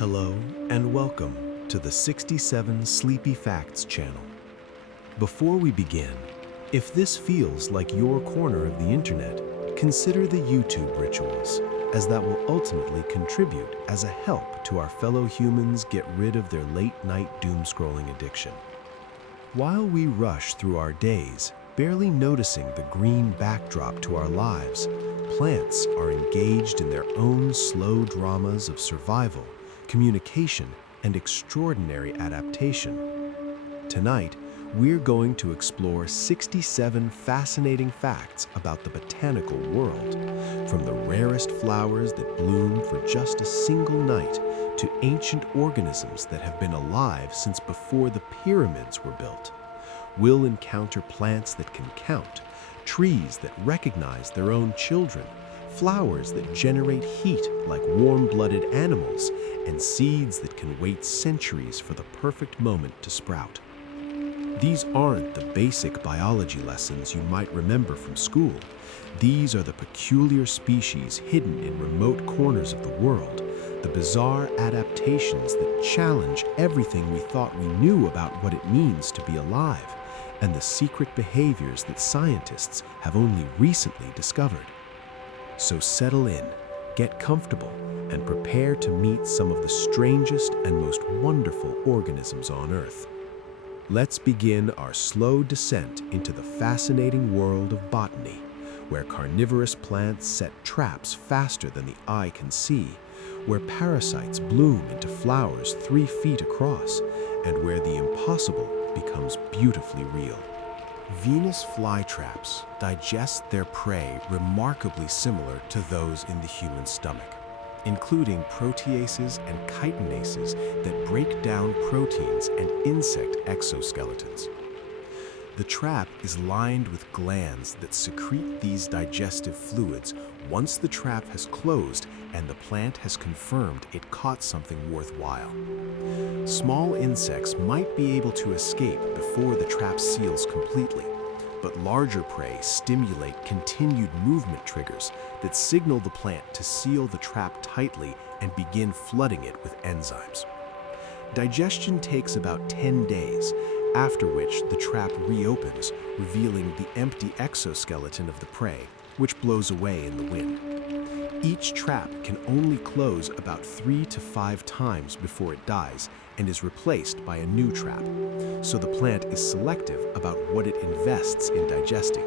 Hello and welcome to the 67 Sleepy Facts channel. Before we begin, if this feels like your corner of the internet, consider the YouTube rituals, as that will ultimately contribute as a help to our fellow humans get rid of their late-night doom-scrolling addiction. While we rush through our days, barely noticing the green backdrop to our lives, plants are engaged in their own slow dramas of survival, communication, and extraordinary adaptation. Tonight, we're going to explore 67 fascinating facts about the botanical world, from the rarest flowers that bloom for just a single night to ancient organisms that have been alive since before the pyramids were built. We'll encounter plants that can count, trees that recognize their own children, flowers that generate heat like warm-blooded animals, and seeds that can wait centuries for the perfect moment to sprout. These aren't the basic biology lessons you might remember from school. These are the peculiar species hidden in remote corners of the world, the bizarre adaptations that challenge everything we thought we knew about what it means to be alive, and the secret behaviors that scientists have only recently discovered. So settle in, get comfortable, and prepare to meet some of the strangest and most wonderful organisms on Earth. Let's begin our slow descent into the fascinating world of botany, where carnivorous plants set traps faster than the eye can see, where parasites bloom into flowers 3 feet across, and where the impossible becomes beautifully real. Venus flytraps digest their prey remarkably similar to those in the human stomach, including proteases and chitinases that break down proteins and insect exoskeletons. The trap is lined with glands that secrete these digestive fluids once the trap has closed and the plant has confirmed it caught something worthwhile. Small insects might be able to escape before the trap seals completely, but larger prey stimulate continued movement triggers that signal the plant to seal the trap tightly and begin flooding it with enzymes. Digestion takes about 10 days, after which the trap reopens, revealing the empty exoskeleton of the prey, which blows away in the wind. Each trap can only close about 3 to 5 times before it dies and is replaced by a new trap, so the plant is selective about what it invests in digesting.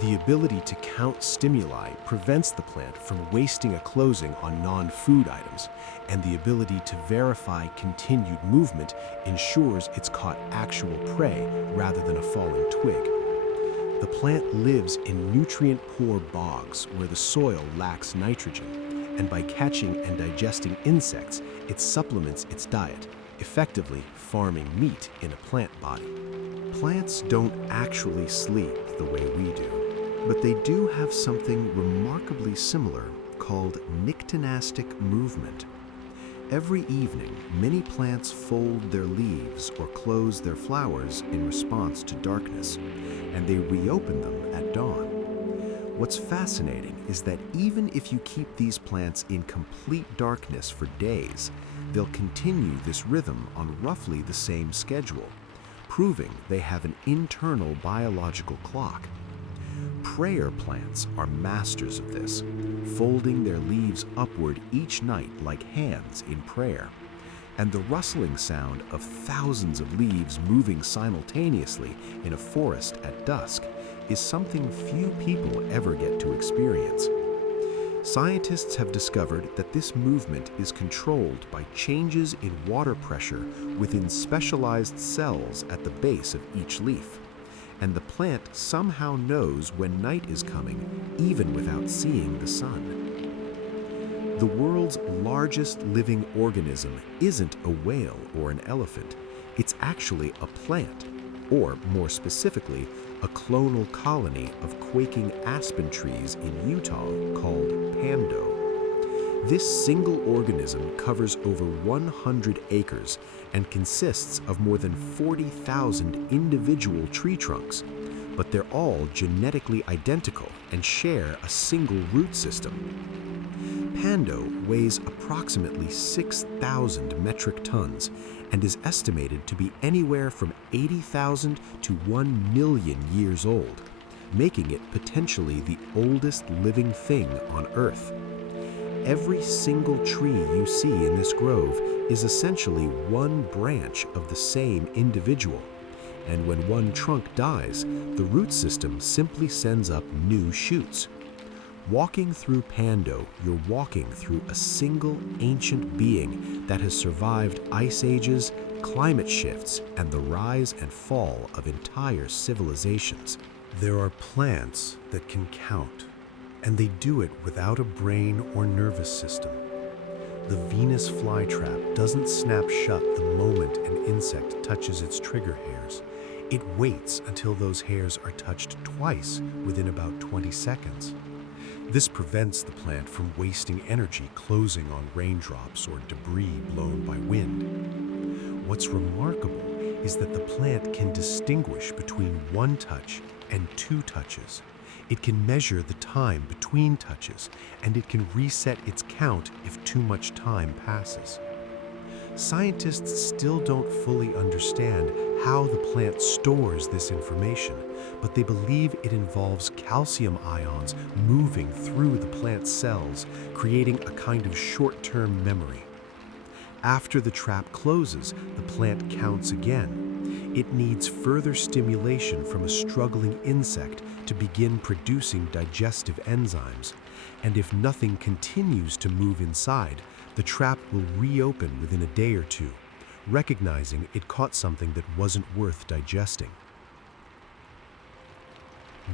The ability to count stimuli prevents the plant from wasting a closing on non-food items, and the ability to verify continued movement ensures it's caught actual prey rather than a falling twig. The plant lives in nutrient-poor bogs where the soil lacks nitrogen, and by catching and digesting insects, it supplements its diet, effectively farming meat in a plant body. Plants don't actually sleep the way we do, but they do have something remarkably similar called nyctinastic movement. Every evening, many plants fold their leaves or close their flowers in response to darkness, and they reopen them at dawn. What's fascinating is that even if you keep these plants in complete darkness for days, they'll continue this rhythm on roughly the same schedule, proving they have an internal biological clock. Prayer plants are masters of this, folding their leaves upward each night like hands in prayer. And the rustling sound of thousands of leaves moving simultaneously in a forest at dusk is something few people ever get to experience. Scientists have discovered that this movement is controlled by changes in water pressure within specialized cells at the base of each leaf. And the plant somehow knows when night is coming, even without seeing the sun. The world's largest living organism isn't a whale or an elephant. It's actually a plant, or more specifically, a clonal colony of quaking aspen trees in Utah called Pando. This single organism covers over 100 acres and consists of more than 40,000 individual tree trunks, but they're all genetically identical and share a single root system. Pando weighs approximately 6,000 metric tons and is estimated to be anywhere from 80,000 to 1 million years old, making it potentially the oldest living thing on Earth. Every single tree you see in this grove is essentially one branch of the same individual, and when one trunk dies, the root system simply sends up new shoots. Walking through Pando, you're walking through a single ancient being that has survived ice ages, climate shifts, and the rise and fall of entire civilizations. There are plants that can count, and they do it without a brain or nervous system. The Venus flytrap doesn't snap shut the moment an insect touches its trigger hairs. It waits until those hairs are touched twice within about 20 seconds. This prevents the plant from wasting energy closing on raindrops or debris blown by wind. What's remarkable is that the plant can distinguish between one touch and two touches. It can measure the time between touches, and it can reset its count if too much time passes. Scientists still don't fully understand how the plant stores this information, but they believe it involves calcium ions moving through the plant's cells, creating a kind of short-term memory. After the trap closes, the plant counts again. It needs further stimulation from a struggling insect to begin producing digestive enzymes, and if nothing continues to move inside, the trap will reopen within a day or two, recognizing it caught something that wasn't worth digesting.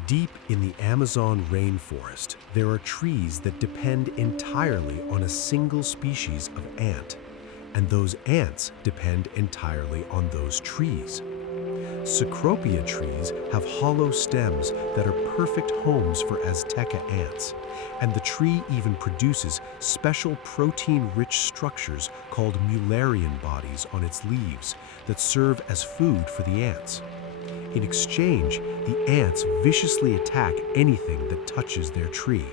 Deep in the Amazon rainforest, there are trees that depend entirely on a single species of ant, and those ants depend entirely on those trees. Cecropia trees have hollow stems that are perfect homes for Azteca ants, and the tree even produces special protein-rich structures called mullerian bodies on its leaves that serve as food for the ants. In exchange, the ants viciously attack anything that touches their tree,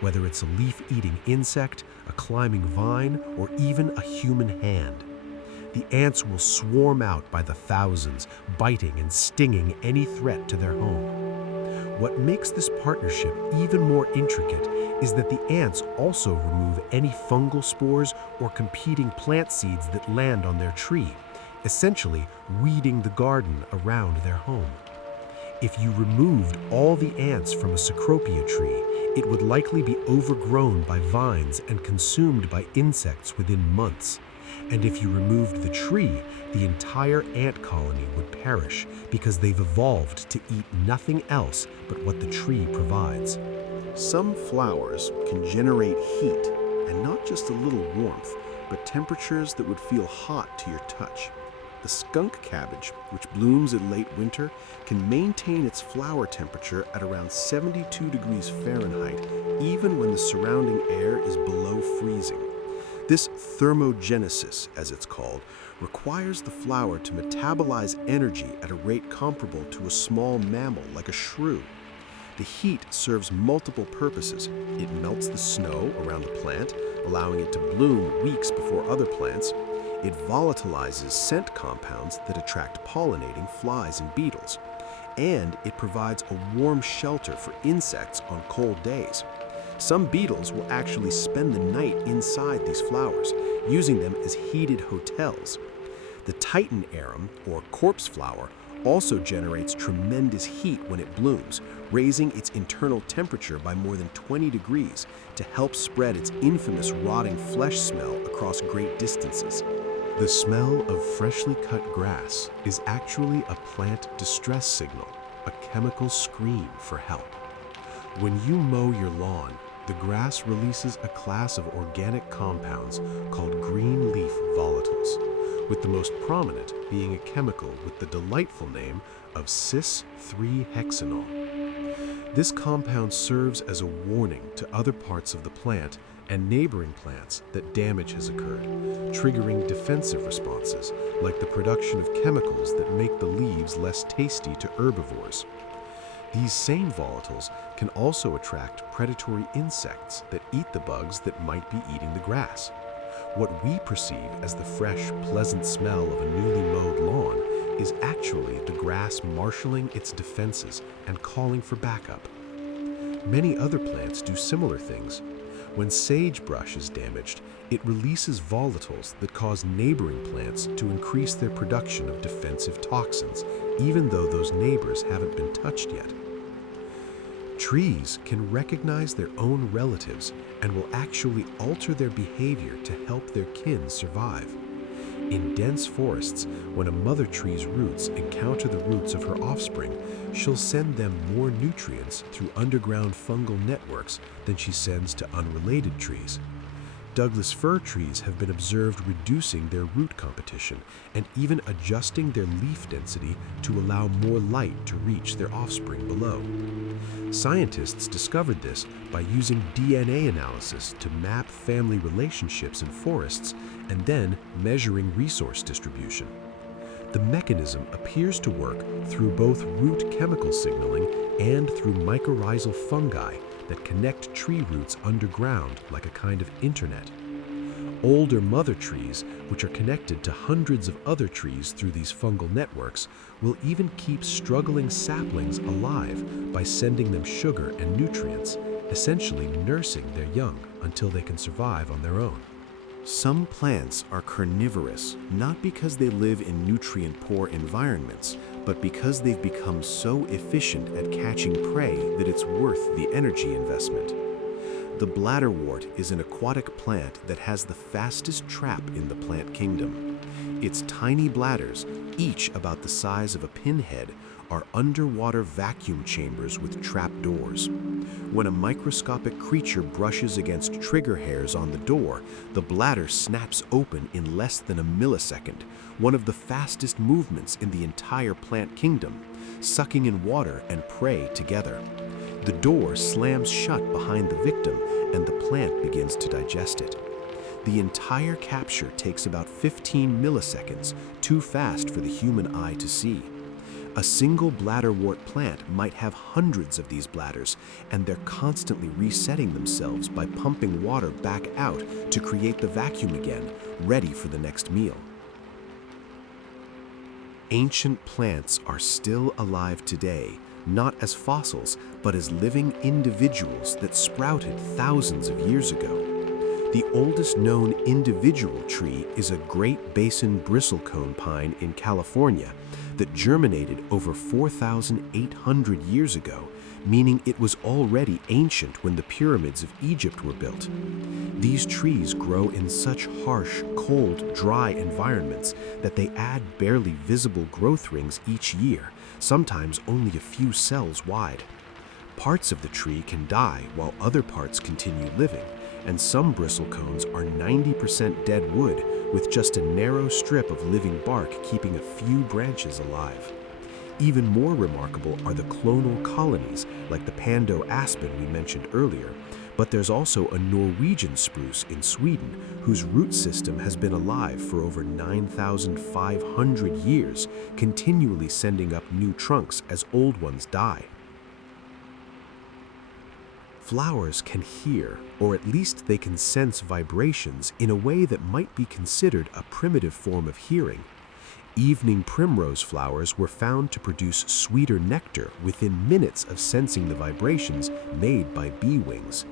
whether it's a leaf-eating insect, a climbing vine, or even a human hand. The ants will swarm out by the thousands, biting and stinging any threat to their home. What makes this partnership even more intricate is that the ants also remove any fungal spores or competing plant seeds that land on their tree, essentially weeding the garden around their home. If you removed all the ants from a Cecropia tree, it would likely be overgrown by vines and consumed by insects within months. And if you removed the tree, the entire ant colony would perish because they've evolved to eat nothing else but what the tree provides. Some flowers can generate heat, and not just a little warmth, but temperatures that would feel hot to your touch. The skunk cabbage, which blooms in late winter, can maintain its flower temperature at around 72 degrees Fahrenheit, even when the surrounding air is below freezing. This thermogenesis, as it's called, requires the flower to metabolize energy at a rate comparable to a small mammal like a shrew. The heat serves multiple purposes. It melts the snow around the plant, allowing it to bloom weeks before other plants. It volatilizes scent compounds that attract pollinating flies and beetles. And it provides a warm shelter for insects on cold days. Some beetles will actually spend the night inside these flowers, using them as heated hotels. The Titan arum, or corpse flower, also generates tremendous heat when it blooms, raising its internal temperature by more than 20 degrees to help spread its infamous rotting flesh smell across great distances. The smell of freshly cut grass is actually a plant distress signal, a chemical scream for help. When you mow your lawn, the grass releases a class of organic compounds called green leaf volatiles, with the most prominent being a chemical with the delightful name of cis-3-hexanol. This compound serves as a warning to other parts of the plant and neighboring plants that damage has occurred, triggering defensive responses like the production of chemicals that make the leaves less tasty to herbivores. These same volatiles can also attract predatory insects that eat the bugs that might be eating the grass. What we perceive as the fresh, pleasant smell of a newly mowed lawn is actually the grass marshaling its defenses and calling for backup. Many other plants do similar things. When sagebrush is damaged, it releases volatiles that cause neighboring plants to increase their production of defensive toxins, even though those neighbors haven't been touched yet. Trees can recognize their own relatives and will actually alter their behavior to help their kin survive. In dense forests, when a mother tree's roots encounter the roots of her offspring, she'll send them more nutrients through underground fungal networks than she sends to unrelated trees. Douglas fir trees have been observed reducing their root competition and even adjusting their leaf density to allow more light to reach their offspring below. Scientists discovered this by using DNA analysis to map family relationships in forests and then measuring resource distribution. The mechanism appears to work through both root chemical signaling and through mycorrhizal fungi that connect tree roots underground like a kind of internet. Older mother trees, which are connected to hundreds of other trees through these fungal networks, will even keep struggling saplings alive by sending them sugar and nutrients, essentially nursing their young until they can survive on their own. Some plants are carnivorous, not because they live in nutrient-poor environments, but because they've become so efficient at catching prey that it's worth the energy investment. The bladderwort is an aquatic plant that has the fastest trap in the plant kingdom. Its tiny bladders, each about the size of a pinhead, are underwater vacuum chambers with trap doors. When a microscopic creature brushes against trigger hairs on the door, the bladder snaps open in less than a millisecond, one of the fastest movements in the entire plant kingdom, sucking in water and prey together. The door slams shut behind the victim, and the plant begins to digest it. The entire capture takes about 15 milliseconds, too fast for the human eye to see. A single bladderwort plant might have hundreds of these bladders, and they're constantly resetting themselves by pumping water back out to create the vacuum again, ready for the next meal. Ancient plants are still alive today, not as fossils, but as living individuals that sprouted thousands of years ago. The oldest known individual tree is a Great Basin bristlecone pine in California that germinated over 4,800 years ago, meaning it was already ancient when the pyramids of Egypt were built. These trees grow in such harsh, cold, dry environments that they add barely visible growth rings each year, sometimes only a few cells wide. Parts of the tree can die while other parts continue living, and some bristlecones are 90% dead wood with just a narrow strip of living bark keeping a few branches alive. Even more remarkable are the clonal colonies, like the Pando aspen we mentioned earlier, but there's also a Norwegian spruce in Sweden whose root system has been alive for over 9,500 years, continually sending up new trunks as old ones die. Flowers can hear, or at least they can sense vibrations in a way that might be considered a primitive form of hearing. Evening primrose flowers were found to produce sweeter nectar within minutes of sensing the vibrations made by bee wings.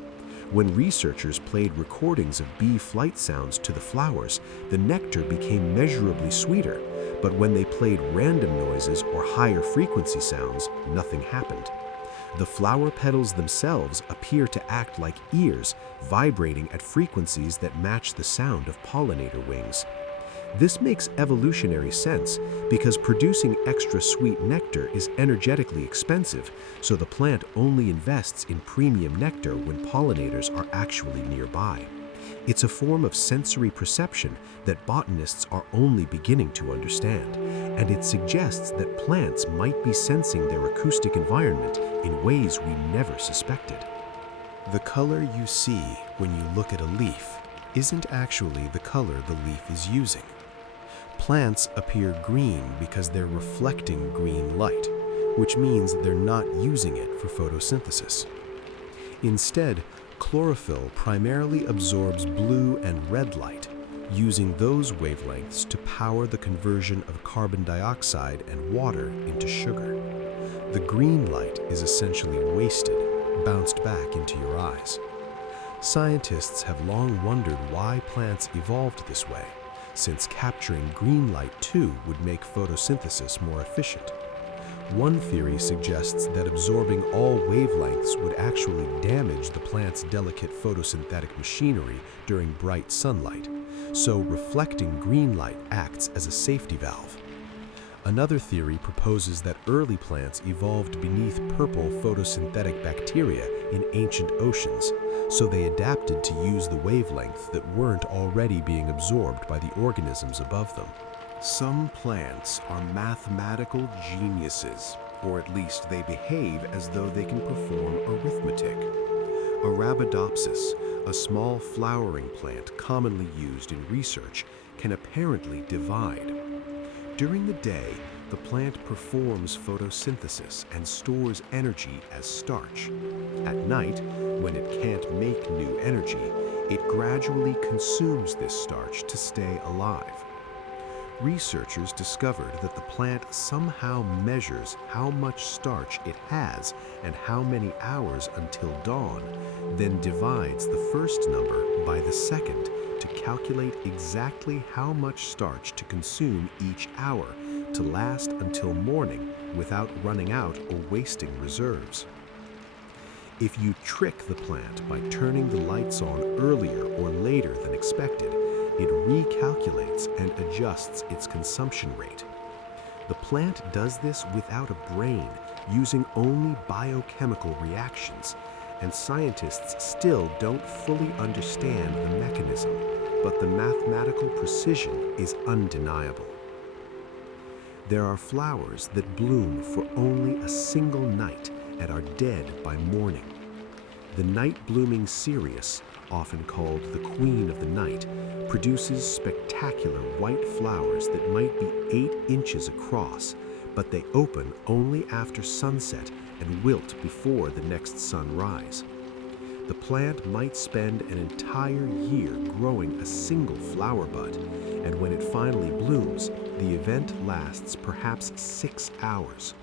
When researchers played recordings of bee flight sounds to the flowers, the nectar became measurably sweeter, but when they played random noises or higher frequency sounds, nothing happened. The flower petals themselves appear to act like ears, vibrating at frequencies that match the sound of pollinator wings. This makes evolutionary sense because producing extra sweet nectar is energetically expensive, so the plant only invests in premium nectar when pollinators are actually nearby. It's a form of sensory perception that botanists are only beginning to understand, and it suggests that plants might be sensing their acoustic environment in ways we never suspected. The color you see when you look at a leaf isn't actually the color the leaf is using. Plants appear green because they're reflecting green light, which means they're not using it for photosynthesis. Instead, chlorophyll primarily absorbs blue and red light, using those wavelengths to power the conversion of carbon dioxide and water into sugar. The green light is essentially wasted, bounced back into your eyes. Scientists have long wondered why plants evolved this way, since capturing green light too would make photosynthesis more efficient. One theory suggests that absorbing all wavelengths would actually damage the plant's delicate photosynthetic machinery during bright sunlight, so reflecting green light acts as a safety valve. Another theory proposes that early plants evolved beneath purple photosynthetic bacteria in ancient oceans, so they adapted to use the wavelengths that weren't already being absorbed by the organisms above them. Some plants are mathematical geniuses, or at least they behave as though they can perform arithmetic. Arabidopsis, a small flowering plant commonly used in research, can apparently divide. During the day, the plant performs photosynthesis and stores energy as starch. At night, when it can't make new energy, it gradually consumes this starch to stay alive. Researchers discovered that the plant somehow measures how much starch it has and how many hours until dawn, then divides the first number by the second to calculate exactly how much starch to consume each hour to last until morning without running out or wasting reserves. If you trick the plant by turning the lights on earlier or later than expected, it recalculates and adjusts its consumption rate. The plant does this without a brain, using only biochemical reactions, and scientists still don't fully understand the mechanism, but the mathematical precision is undeniable. There are flowers that bloom for only a single night and are dead by morning. The night-blooming cereus, often called the queen of the night, produces spectacular white flowers that might be 8 inches across, but they open only after sunset and wilt before the next sunrise. The plant might spend an entire year growing a single flower bud, and when it finally blooms, the event lasts perhaps 6 hours.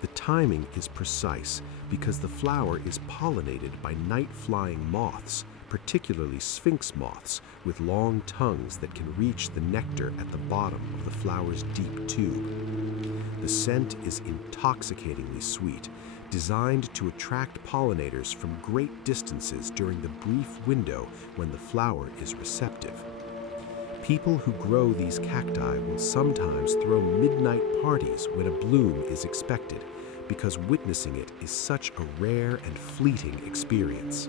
The timing is precise because the flower is pollinated by night-flying moths, particularly sphinx moths, with long tongues that can reach the nectar at the bottom of the flower's deep tube. The scent is intoxicatingly sweet, designed to attract pollinators from great distances during the brief window when the flower is receptive. People who grow these cacti will sometimes throw midnight parties when a bloom is expected, because witnessing it is such a rare and fleeting experience.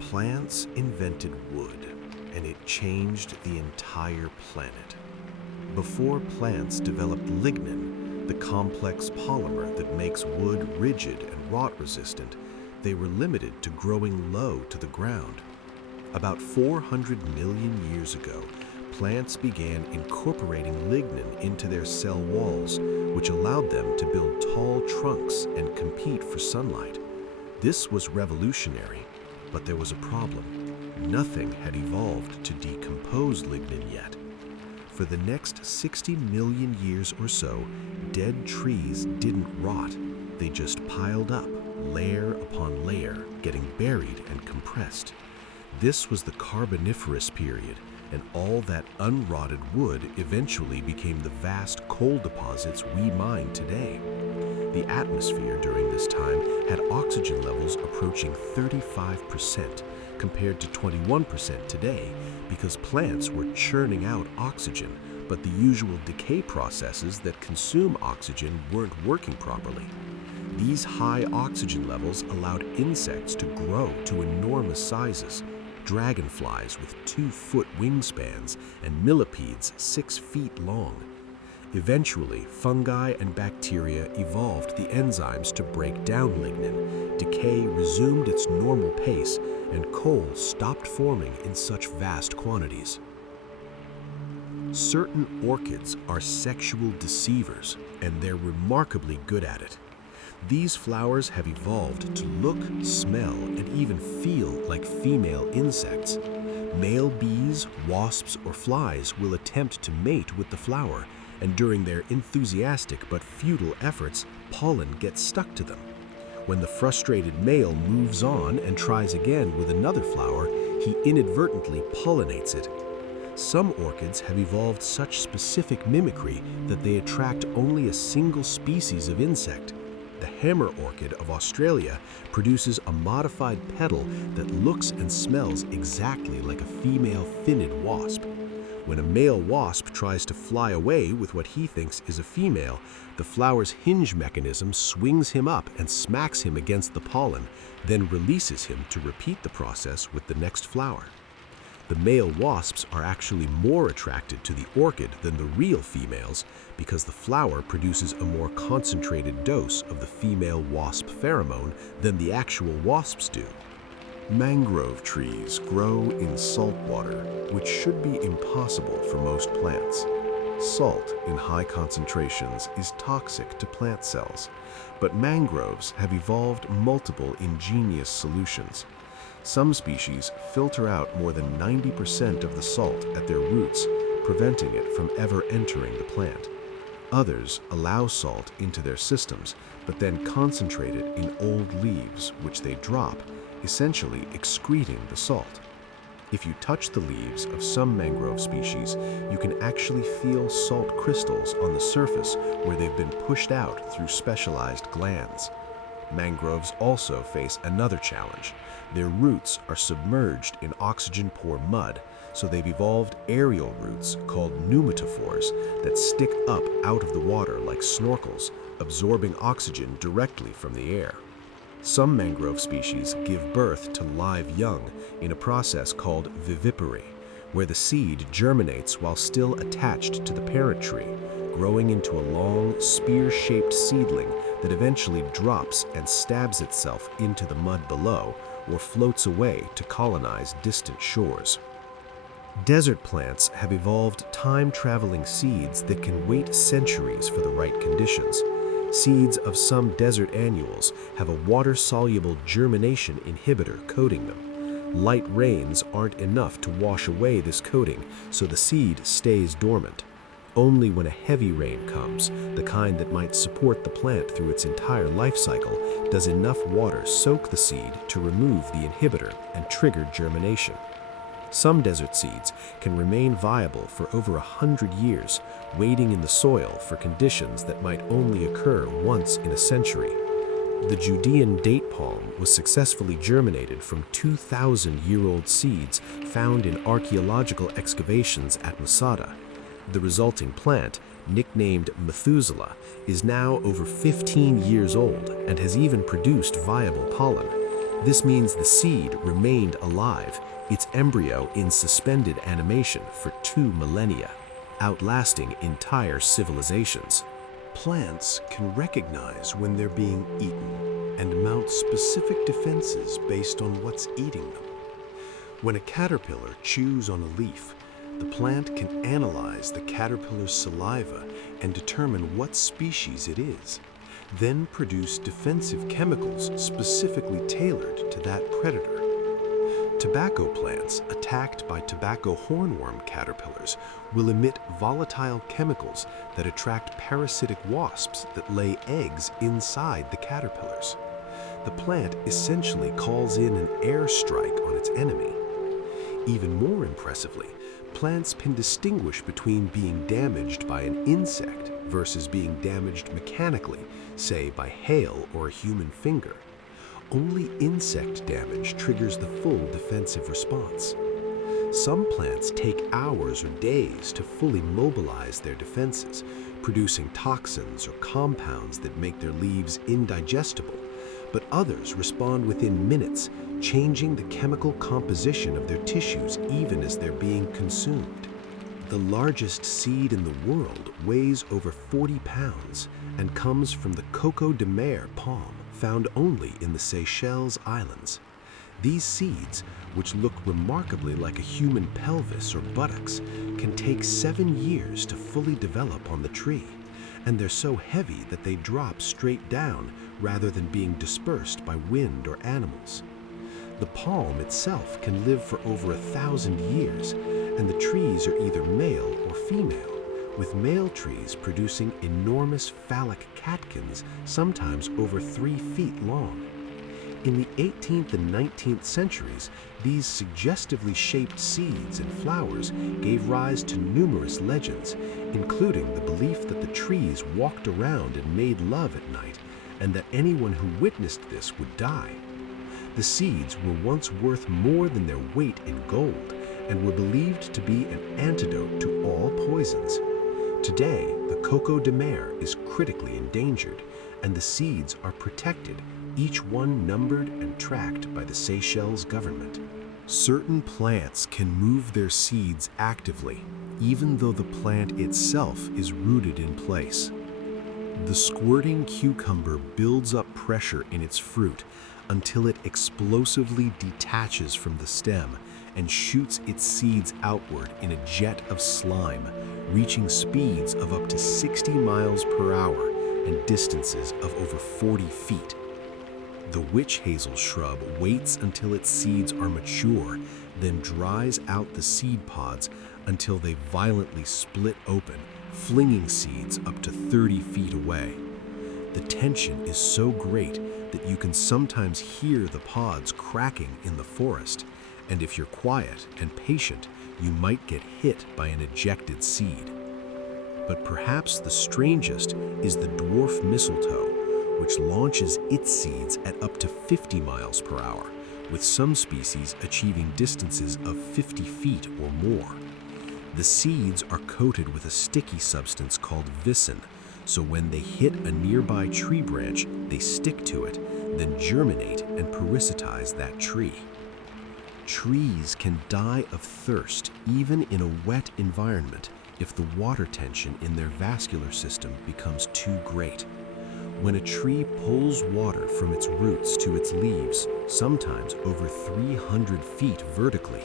Plants invented wood, and it changed the entire planet. Before plants developed lignin, the complex polymer that makes wood rigid and rot-resistant, they were limited to growing low to the ground. About 400 million years ago, plants began incorporating lignin into their cell walls, which allowed them to build tall trunks and compete for sunlight. This was revolutionary, but there was a problem. Nothing had evolved to decompose lignin yet. For the next 60 million years or so, dead trees didn't rot. They just piled up, layer upon layer, getting buried and compressed. This was the Carboniferous period, and all that unrotted wood eventually became the vast coal deposits we mine today. The atmosphere during this time had oxygen levels approaching 35% compared to 21% today, because plants were churning out oxygen, but the usual decay processes that consume oxygen weren't working properly. These high oxygen levels allowed insects to grow to enormous sizes. Dragonflies with 2-foot wingspans and millipedes 6 feet long. Eventually, fungi and bacteria evolved the enzymes to break down lignin, decay resumed its normal pace, and coal stopped forming in such vast quantities. Certain orchids are sexual deceivers, and they're remarkably good at it. These flowers have evolved to look, smell, and even feel like female insects. Male bees, wasps, or flies will attempt to mate with the flower, and during their enthusiastic but futile efforts, pollen gets stuck to them. When the frustrated male moves on and tries again with another flower, he inadvertently pollinates it. Some orchids have evolved such specific mimicry that they attract only a single species of insect. The hammer orchid of Australia produces a modified petal that looks and smells exactly like a female phinnid wasp. When a male wasp tries to fly away with what he thinks is a female, the flower's hinge mechanism swings him up and smacks him against the pollen, then releases him to repeat the process with the next flower. The male wasps are actually more attracted to the orchid than the real females because the flower produces a more concentrated dose of the female wasp pheromone than the actual wasps do. Mangrove trees grow in salt water, which should be impossible for most plants. Salt in high concentrations is toxic to plant cells, but mangroves have evolved multiple ingenious solutions. Some species filter out more than 90% of the salt at their roots, preventing it from ever entering the plant. Others allow salt into their systems, but then concentrate it in old leaves, which they drop, essentially excreting the salt. If you touch the leaves of some mangrove species, you can actually feel salt crystals on the surface where they've been pushed out through specialized glands. Mangroves also face another challenge. Their roots are submerged in oxygen-poor mud, so they've evolved aerial roots called pneumatophores that stick up out of the water like snorkels, absorbing oxygen directly from the air. Some mangrove species give birth to live young in a process called viviparity, where the seed germinates while still attached to the parent tree, growing into a long, spear-shaped seedling that eventually drops and stabs itself into the mud below or floats away to colonize distant shores. Desert plants have evolved time-traveling seeds that can wait centuries for the right conditions. Seeds of some desert annuals have a water-soluble germination inhibitor coating them. Light rains aren't enough to wash away this coating, so the seed stays dormant. Only when a heavy rain comes, the kind that might support the plant through its entire life cycle, does enough water soak the seed to remove the inhibitor and trigger germination. Some desert seeds can remain viable for over 100 years, waiting in the soil for conditions that might only occur once in a century. The Judean date palm was successfully germinated from 2,000-year-old seeds found in archaeological excavations at Masada. The resulting plant, nicknamed Methuselah, is now over 15 years old and has even produced viable pollen. This means the seed remained alive, its embryo in suspended animation for 2 millennia, outlasting entire civilizations. Plants can recognize when they're being eaten and mount specific defenses based on what's eating them. When a caterpillar chews on a leaf, the plant can analyze the caterpillar's saliva and determine what species it is, then produce defensive chemicals specifically tailored to that predator. Tobacco plants attacked by tobacco hornworm caterpillars will emit volatile chemicals that attract parasitic wasps that lay eggs inside the caterpillars. The plant essentially calls in an airstrike on its enemy. Even more impressively, plants can distinguish between being damaged by an insect versus being damaged mechanically, say by hail or a human finger. Only insect damage triggers the full defensive response. Some plants take hours or days to fully mobilize their defenses, producing toxins or compounds that make their leaves indigestible, but others respond within minutes, changing the chemical composition of their tissues even as they're being consumed. The largest seed in the world weighs over 40 pounds and comes from the Coco de Mer palm, found only in the Seychelles Islands. These seeds, which look remarkably like a human pelvis or buttocks, can take 7 years to fully develop on the tree, and they're so heavy that they drop straight down rather than being dispersed by wind or animals. The palm itself can live for over 1,000 years, and the trees are either male or female, with male trees producing enormous phallic catkins, sometimes over 3 feet long. In the 18th and 19th centuries, these suggestively shaped seeds and flowers gave rise to numerous legends, including the belief that the trees walked around and made love at night, and that anyone who witnessed this would die. The seeds were once worth more than their weight in gold and were believed to be an antidote to all poisons. Today, the coco de mer is critically endangered, and the seeds are protected, each one numbered and tracked by the Seychelles government. Certain plants can move their seeds actively, even though the plant itself is rooted in place. The squirting cucumber builds up pressure in its fruit until it explosively detaches from the stem and shoots its seeds outward in a jet of slime, reaching speeds of up to 60 miles per hour and distances of over 40 feet. The witch hazel shrub waits until its seeds are mature, then dries out the seed pods until they violently split open, flinging seeds up to 30 feet away. The tension is so great that you can sometimes hear the pods cracking in the forest, and if you're quiet and patient, you might get hit by an ejected seed. But perhaps the strangest is the dwarf mistletoe, which launches its seeds at up to 50 miles per hour, with some species achieving distances of 50 feet or more. The seeds are coated with a sticky substance called resin, so when they hit a nearby tree branch, they stick to it, then germinate and parasitize that tree. Trees can die of thirst even in a wet environment if the water tension in their vascular system becomes too great. When a tree pulls water from its roots to its leaves, sometimes over 300 feet vertically,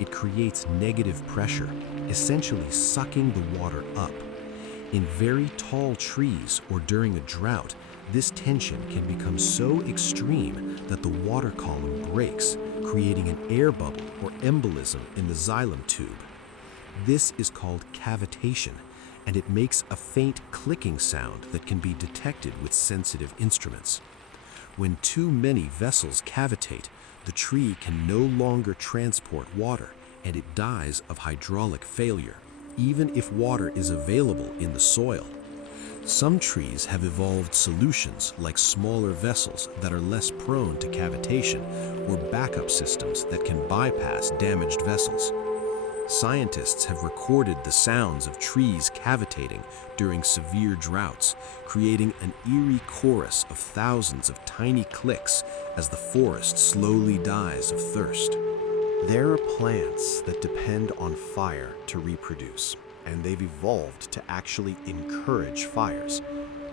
it creates negative pressure, essentially sucking the water up. In very tall trees or during a drought, this tension can become so extreme that the water column breaks, creating an air bubble or embolism in the xylem tube. This is called cavitation, and it makes a faint clicking sound that can be detected with sensitive instruments. When too many vessels cavitate, the tree can no longer transport water, and it dies of hydraulic failure, even if water is available in the soil. Some trees have evolved solutions like smaller vessels that are less prone to cavitation, or backup systems that can bypass damaged vessels. Scientists have recorded the sounds of trees cavitating during severe droughts, creating an eerie chorus of thousands of tiny clicks as the forest slowly dies of thirst. There are plants that depend on fire to reproduce, and they've evolved to actually encourage fires.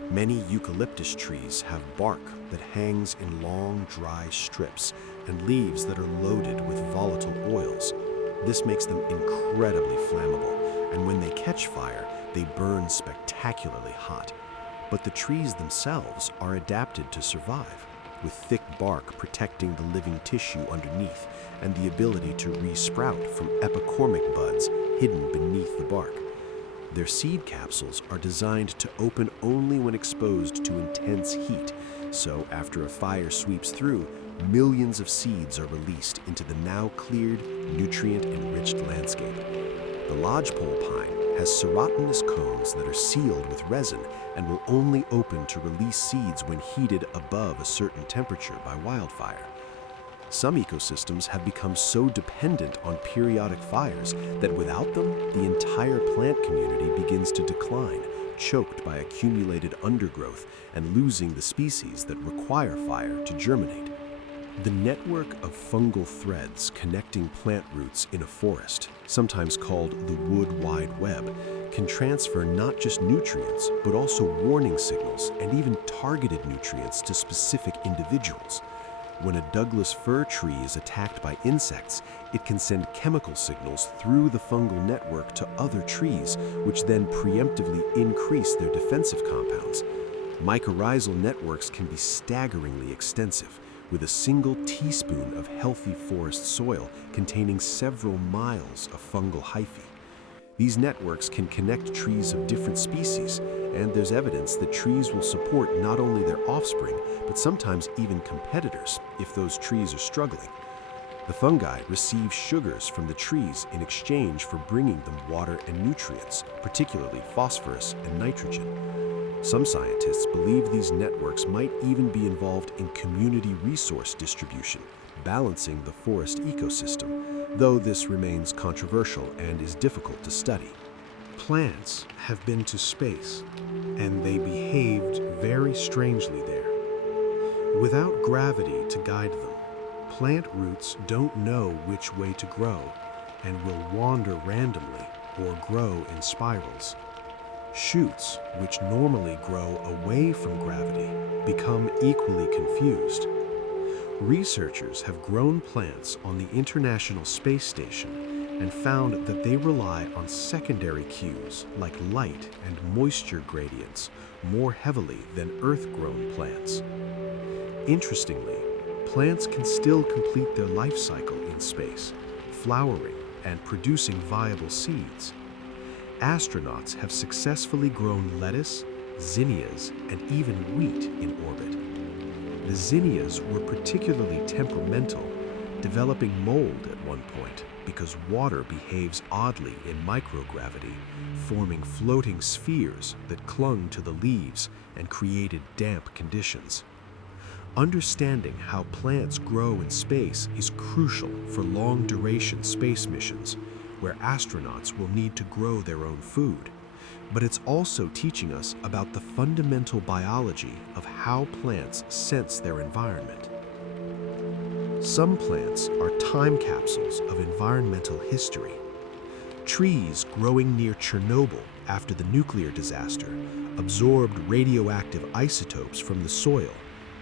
Many eucalyptus trees have bark that hangs in long, dry strips and leaves that are loaded with volatile oils. This makes them incredibly flammable, and when they catch fire, they burn spectacularly hot. But the trees themselves are adapted to survive, with thick bark protecting the living tissue underneath and the ability to re-sprout from epicormic buds hidden beneath the bark. Their seed capsules are designed to open only when exposed to intense heat, so after a fire sweeps through, millions of seeds are released into the now cleared, nutrient-enriched landscape. The lodgepole pine has serotinous cones that are sealed with resin and will only open to release seeds when heated above a certain temperature by wildfire. Some ecosystems have become so dependent on periodic fires that without them, the entire plant community begins to decline, choked by accumulated undergrowth and losing the species that require fire to germinate. The network of fungal threads connecting plant roots in a forest, sometimes called the wood wide web, can transfer not just nutrients, but also warning signals and even targeted nutrients to specific individuals. When a Douglas fir tree is attacked by insects, it can send chemical signals through the fungal network to other trees, which then preemptively increase their defensive compounds. Mycorrhizal networks can be staggeringly extensive, with a single teaspoon of healthy forest soil containing several miles of fungal hyphae. These networks can connect trees of different species, and there's evidence that trees will support not only their offspring, but sometimes even competitors if those trees are struggling. The fungi receive sugars from the trees in exchange for bringing them water and nutrients, particularly phosphorus and nitrogen. Some scientists believe these networks might even be involved in community resource distribution, balancing the forest ecosystem, though this remains controversial and is difficult to study. Plants have been to space, and they behaved very strangely there. Without gravity to guide them, plant roots don't know which way to grow and will wander randomly or grow in spirals. Shoots, which normally grow away from gravity, become equally confused. Researchers have grown plants on the International Space Station and found that they rely on secondary cues like light and moisture gradients more heavily than Earth-grown plants. Interestingly, plants can still complete their life cycle in space, flowering and producing viable seeds. Astronauts have successfully grown lettuce, zinnias, and even wheat in orbit. The zinnias were particularly temperamental, developing mold at one point because water behaves oddly in microgravity, forming floating spheres that clung to the leaves and created damp conditions. Understanding how plants grow in space is crucial for long-duration space missions, where astronauts will need to grow their own food. But it's also teaching us about the fundamental biology of how plants sense their environment. Some plants are time capsules of environmental history. Trees growing near Chernobyl after the nuclear disaster absorbed radioactive isotopes from the soil,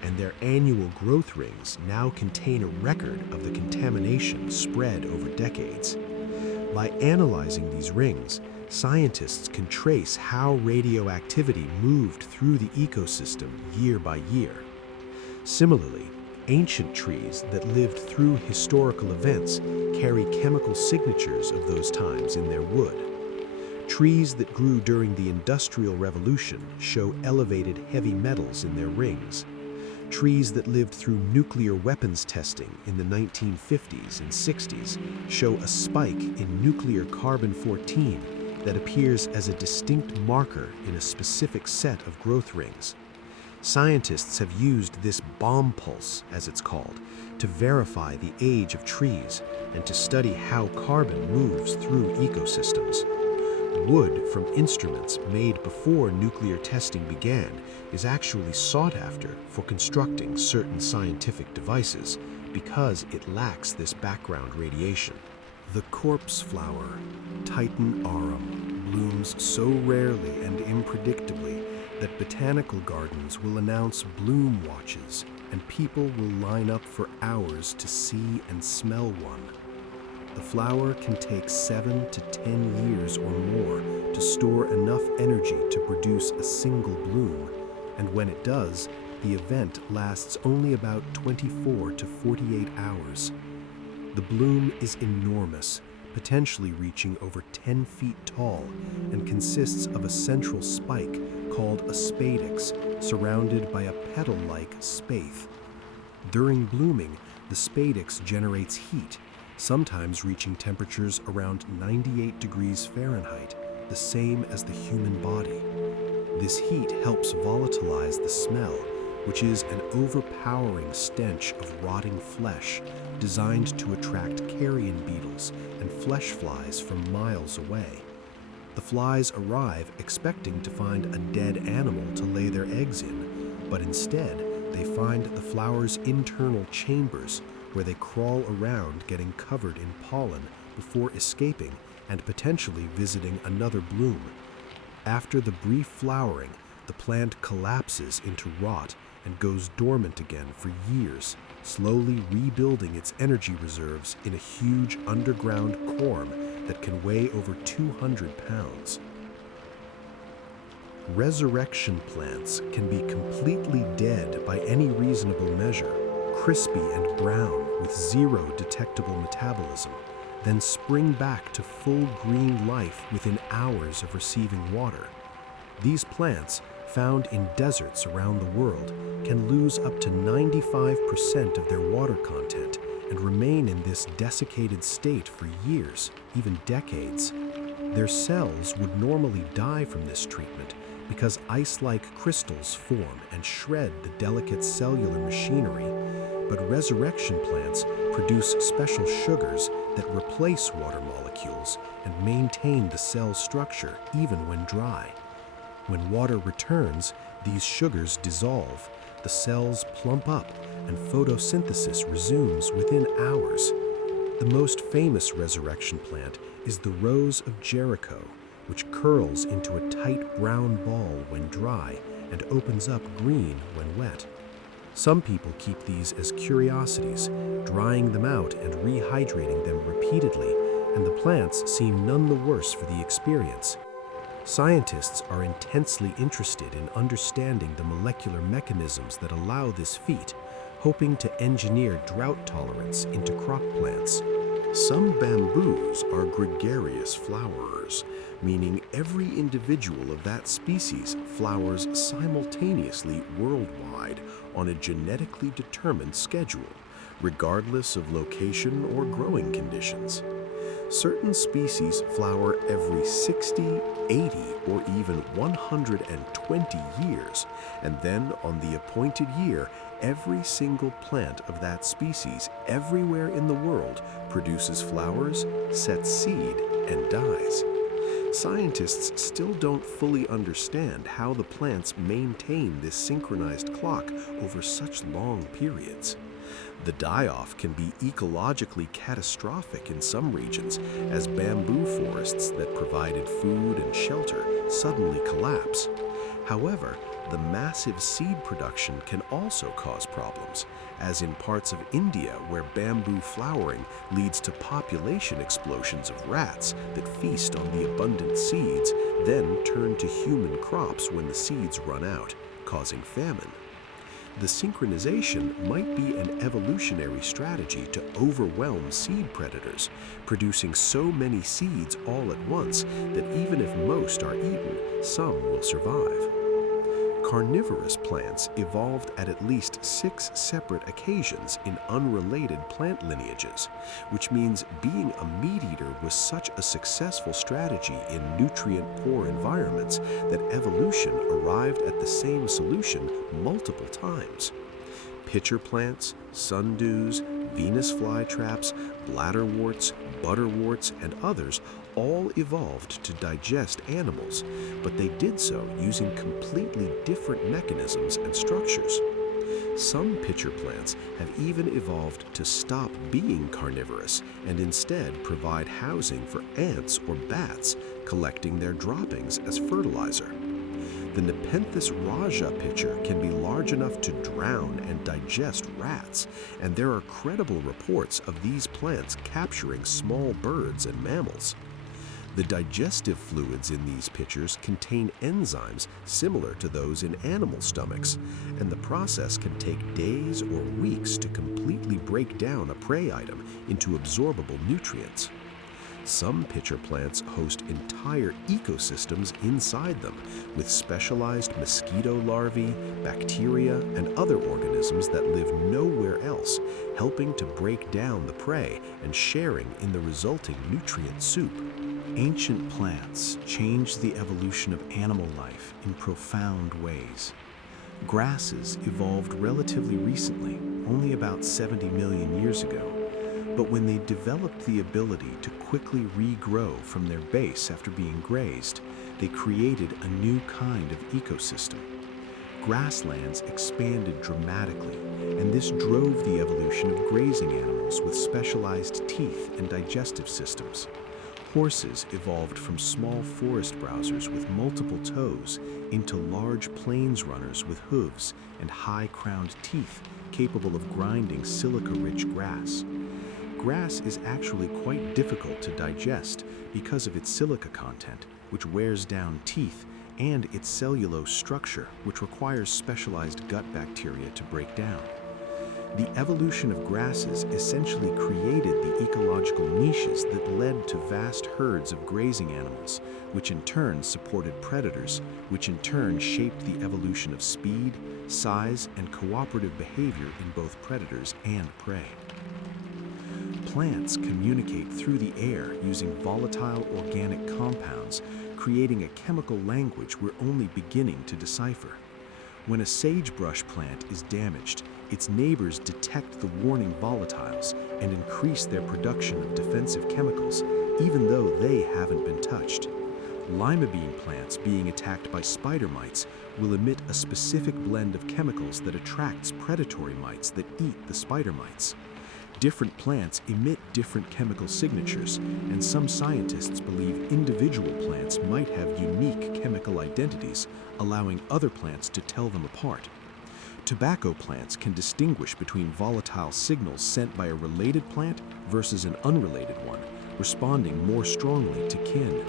and their annual growth rings now contain a record of the contamination spread over decades. By analyzing these rings, scientists can trace how radioactivity moved through the ecosystem year by year. Similarly, ancient trees that lived through historical events carry chemical signatures of those times in their wood. Trees that grew during the Industrial Revolution show elevated heavy metals in their rings. Trees that lived through nuclear weapons testing in the 1950s and 60s show a spike in nuclear carbon-14 that appears as a distinct marker in a specific set of growth rings. Scientists have used this bomb pulse, as it's called, to verify the age of trees and to study how carbon moves through ecosystems. Wood from instruments made before nuclear testing began is actually sought after for constructing certain scientific devices because it lacks this background radiation. The corpse flower, Titan arum, blooms so rarely and unpredictably that botanical gardens will announce bloom watches and people will line up for hours to see and smell one. The flower can take 7 to 10 years or more to store enough energy to produce a single bloom, and when it does, the event lasts only about 24 to 48 hours. The bloom is enormous, potentially reaching over 10 feet tall, and consists of a central spike called a spadix, surrounded by a petal-like spathe. During blooming, the spadix generates heat, sometimes reaching temperatures around 98 degrees Fahrenheit, the same as the human body. This heat helps volatilize the smell, which is an overpowering stench of rotting flesh designed to attract carrion beetles and flesh flies from miles away. The flies arrive expecting to find a dead animal to lay their eggs in, but instead they find the flower's internal chambers where they crawl around getting covered in pollen before escaping and potentially visiting another bloom. After the brief flowering, the plant collapses into rot and goes dormant again for years, slowly rebuilding its energy reserves in a huge underground corm that can weigh over 200 pounds. Resurrection plants can be completely dead by any reasonable measure, crispy and brown with zero detectable metabolism, then spring back to full green life within hours of receiving water. These plants, found in deserts around the world, can lose up to 95% of their water content and remain in this desiccated state for years, even decades. Their cells would normally die from this treatment because ice-like crystals form and shred the delicate cellular machinery, but resurrection plants produce special sugars that replace water molecules and maintain the cell structure even when dry. When water returns, these sugars dissolve, the cells plump up, and photosynthesis resumes within hours. The most famous resurrection plant is the Rose of Jericho, which curls into a tight brown ball when dry and opens up green when wet. Some people keep these as curiosities, drying them out and rehydrating them repeatedly, and the plants seem none the worse for the experience. Scientists are intensely interested in understanding the molecular mechanisms that allow this feat, hoping to engineer drought tolerance into crop plants. Some bamboos are gregarious flowerers, meaning every individual of that species flowers simultaneously worldwide on a genetically determined schedule, regardless of location or growing conditions. Certain species flower every 60, 80, or even 120 years, and then on the appointed year, every single plant of that species everywhere in the world produces flowers, sets seed, and dies. Scientists still don't fully understand how the plants maintain this synchronized clock over such long periods. The die-off can be ecologically catastrophic in some regions, as bamboo forests that provided food and shelter suddenly collapse. However, the massive seed production can also cause problems, as in parts of India where bamboo flowering leads to population explosions of rats that feast on the abundant seeds, then turn to human crops when the seeds run out, causing famine. The synchronization might be an evolutionary strategy to overwhelm seed predators, producing so many seeds all at once that even if most are eaten, some will survive. Carnivorous plants evolved at least 6 separate occasions in unrelated plant lineages, which means being a meat-eater was such a successful strategy in nutrient-poor environments that evolution arrived at the same solution multiple times. Pitcher plants, sundews, Venus flytraps, bladderworts, butterworts, and others all evolved to digest animals, but they did so using completely different mechanisms and structures. Some pitcher plants have even evolved to stop being carnivorous and instead provide housing for ants or bats, collecting their droppings as fertilizer. The Nepenthes raja pitcher can be large enough to drown and digest rats, and there are credible reports of these plants capturing small birds and mammals. The digestive fluids in these pitchers contain enzymes similar to those in animal stomachs, and the process can take days or weeks to completely break down a prey item into absorbable nutrients. Some pitcher plants host entire ecosystems inside them, with specialized mosquito larvae, bacteria, and other organisms that live nowhere else, helping to break down the prey and sharing in the resulting nutrient soup. Ancient plants changed the evolution of animal life in profound ways. Grasses evolved relatively recently, only about 70 million years ago. But when they developed the ability to quickly regrow from their base after being grazed, they created a new kind of ecosystem. Grasslands expanded dramatically, and this drove the evolution of grazing animals with specialized teeth and digestive systems. Horses evolved from small forest browsers with multiple toes into large plains runners with hooves and high-crowned teeth capable of grinding silica-rich grass. Grass is actually quite difficult to digest because of its silica content, which wears down teeth, and its cellulose structure, which requires specialized gut bacteria to break down. The evolution of grasses essentially created the ecological niches that led to vast herds of grazing animals, which in turn supported predators, which in turn shaped the evolution of speed, size, and cooperative behavior in both predators and prey. Plants communicate through the air using volatile organic compounds, creating a chemical language we're only beginning to decipher. When a sagebrush plant is damaged, its neighbors detect the warning volatiles and increase their production of defensive chemicals, even though they haven't been touched. Lima bean plants being attacked by spider mites will emit a specific blend of chemicals that attracts predatory mites that eat the spider mites. Different plants emit different chemical signatures, and some scientists believe individual plants might have unique chemical identities, allowing other plants to tell them apart. Tobacco plants can distinguish between volatile signals sent by a related plant versus an unrelated one, responding more strongly to kin.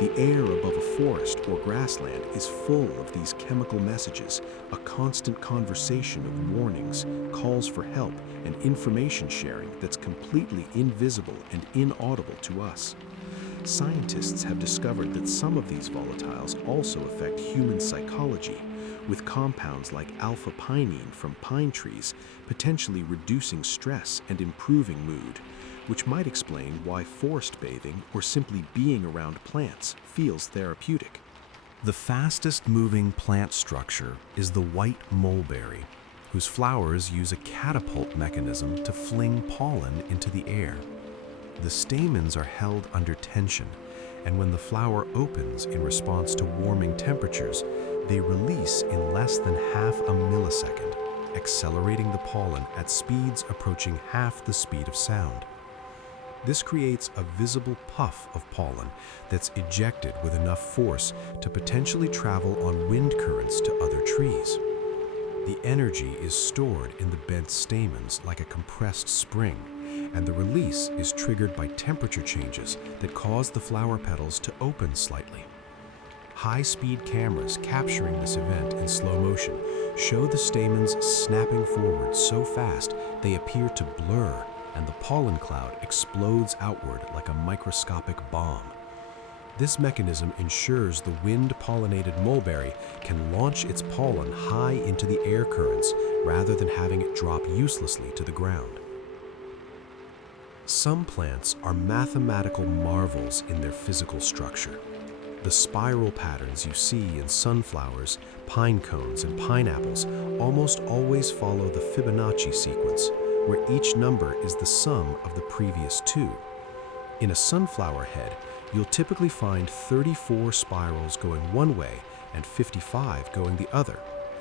The air above a forest or grassland is full of these chemical messages, a constant conversation of warnings, calls for help, and information sharing that's completely invisible and inaudible to us. Scientists have discovered that some of these volatiles also affect human psychology, with compounds like alpha-pinene from pine trees potentially reducing stress and improving mood, which might explain why forest bathing or simply being around plants feels therapeutic. The fastest moving plant structure is the white mulberry, whose flowers use a catapult mechanism to fling pollen into the air. The stamens are held under tension, and when the flower opens in response to warming temperatures, they release in less than half a millisecond, accelerating the pollen at speeds approaching half the speed of sound. This creates a visible puff of pollen that's ejected with enough force to potentially travel on wind currents to other trees. The energy is stored in the bent stamens like a compressed spring, and the release is triggered by temperature changes that cause the flower petals to open slightly. High-speed cameras capturing this event in slow motion show the stamens snapping forward so fast they appear to blur, and the pollen cloud explodes outward like a microscopic bomb. This mechanism ensures the wind-pollinated mulberry can launch its pollen high into the air currents rather than having it drop uselessly to the ground. Some plants are mathematical marvels in their physical structure. The spiral patterns you see in sunflowers, pine cones, and pineapples almost always follow the Fibonacci sequence, where each number is the sum of the previous two. In a sunflower head, you'll typically find 34 spirals going one way and 55 going the other,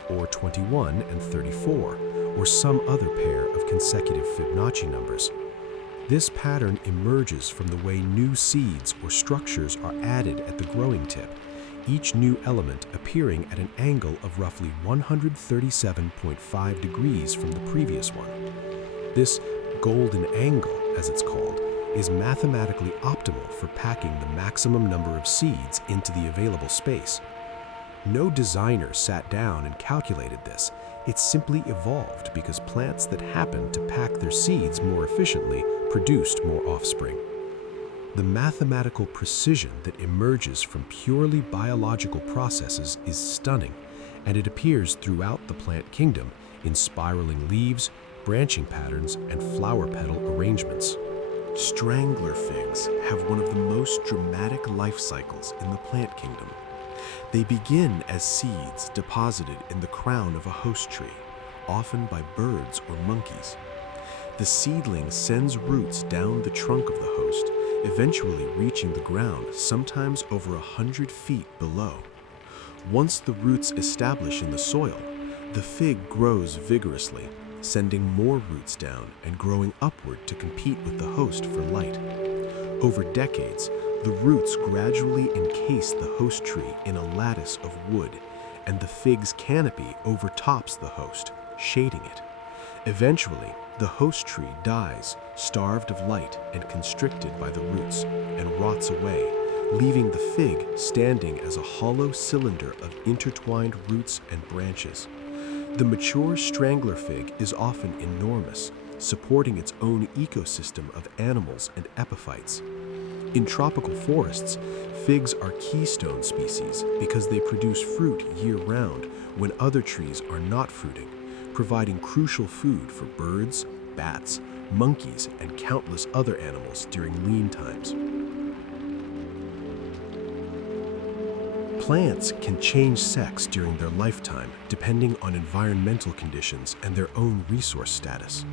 or 21 and 34, or some other pair of consecutive Fibonacci numbers. This pattern emerges from the way new seeds or structures are added at the growing tip, each new element appearing at an angle of roughly 137.5 degrees from the previous one. This golden angle, as it's called, is mathematically optimal for packing the maximum number of seeds into the available space. No designer sat down and calculated this. It simply evolved because plants that happened to pack their seeds more efficiently produced more offspring. The mathematical precision that emerges from purely biological processes is stunning, and it appears throughout the plant kingdom in spiraling leaves, branching patterns, and flower petal arrangements. Strangler figs have one of the most dramatic life cycles in the plant kingdom. They begin as seeds deposited in the crown of a host tree, often by birds or monkeys. The seedling sends roots down the trunk of the host, eventually reaching the ground sometimes over 100 feet below. Once the roots establish in the soil, the fig grows vigorously, sending more roots down and growing upward to compete with the host for light. Over decades, the roots gradually encase the host tree in a lattice of wood, and the fig's canopy overtops the host, shading it. Eventually, the host tree dies, starved of light and constricted by the roots, and rots away, leaving the fig standing as a hollow cylinder of intertwined roots and branches. The mature strangler fig is often enormous, supporting its own ecosystem of animals and epiphytes. In tropical forests, figs are keystone species because they produce fruit year-round when other trees are not fruiting, providing crucial food for birds, bats, monkeys, and countless other animals during lean times. Plants can change sex during their lifetime depending on environmental conditions and their own resource status.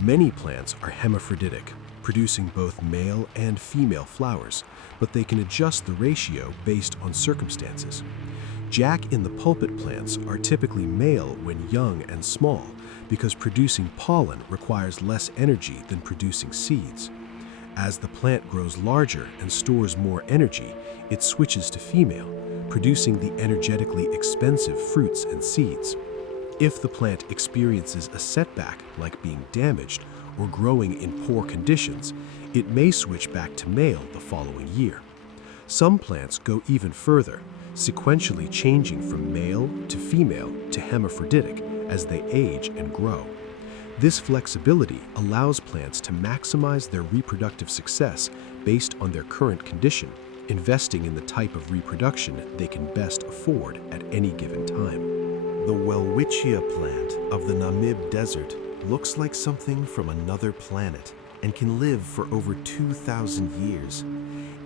Many plants are hermaphroditic, producing both male and female flowers, but they can adjust the ratio based on circumstances. Jack-in-the-pulpit plants are typically male when young and small because producing pollen requires less energy than producing seeds. As the plant grows larger and stores more energy, it switches to female, producing the energetically expensive fruits and seeds. If the plant experiences a setback, like being damaged or growing in poor conditions, it may switch back to male the following year. Some plants go even further, sequentially changing from male to female to hermaphroditic as they age and grow. This flexibility allows plants to maximize their reproductive success based on their current condition, investing in the type of reproduction they can best afford at any given time. The Welwitschia plant of the Namib Desert looks like something from another planet and can live for over 2,000 years.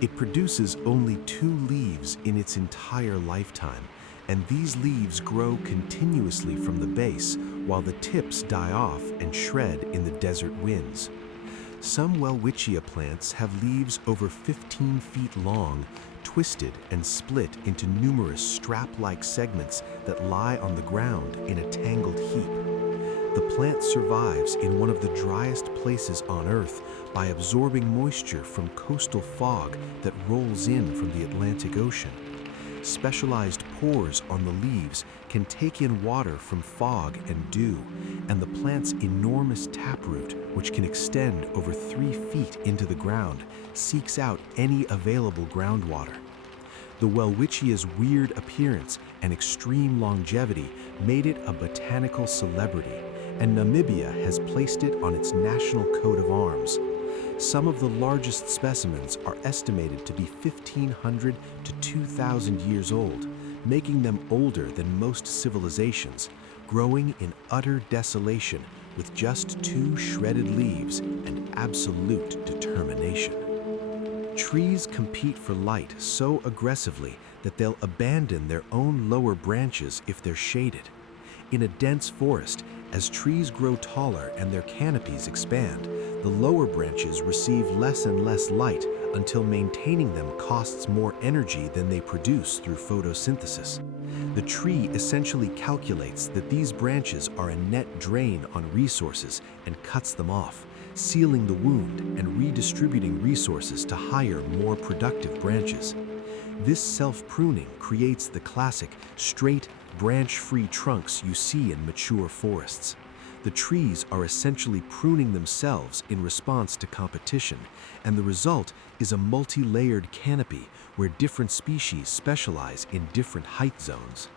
It produces only 2 leaves in its entire lifetime, and these leaves grow continuously from the base while the tips die off and shred in the desert winds. Some Welwitschia plants have leaves over 15 feet long, twisted and split into numerous strap-like segments that lie on the ground in a tangled heap. The plant survives in one of the driest places on Earth by absorbing moisture from coastal fog that rolls in from the Atlantic Ocean. Specialized pores on the leaves can take in water from fog and dew, and the plant's enormous taproot, which can extend over 3 feet into the ground, seeks out any available groundwater. The Welwitschia's weird appearance and extreme longevity made it a botanical celebrity, and Namibia has placed it on its national coat of arms. Some of the largest specimens are estimated to be 1,500 to 2,000 years old, making them older than most civilizations, growing in utter desolation with just 2 shredded leaves and absolute determination. Trees compete for light so aggressively that they'll abandon their own lower branches if they're shaded. In a dense forest, as trees grow taller and their canopies expand, the lower branches receive less and less light until maintaining them costs more energy than they produce through photosynthesis. The tree essentially calculates that these branches are a net drain on resources and cuts them off, sealing the wound and redistributing resources to higher, more productive branches. This self-pruning creates the classic, straight, branch-free trunks you see in mature forests. The trees are essentially pruning themselves in response to competition, and the result is a multi-layered canopy where different species specialize in different height zones.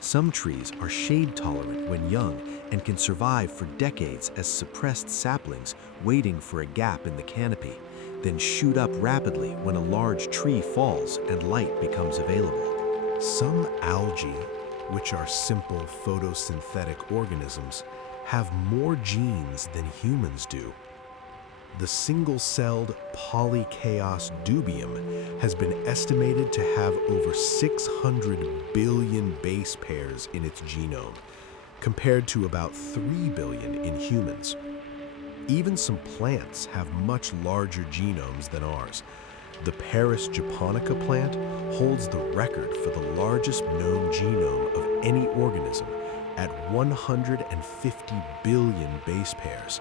Some trees are shade-tolerant when young and can survive for decades as suppressed saplings waiting for a gap in the canopy, then shoot up rapidly when a large tree falls and light becomes available. Some algae, which are simple photosynthetic organisms, have more genes than humans do. The single-celled polychaos dubium has been estimated to have over 600 billion base pairs in its genome, compared to about 3 billion in humans. Even some plants have much larger genomes than ours. The Paris japonica plant holds the record for the largest known genome of any organism at 150 billion base pairs,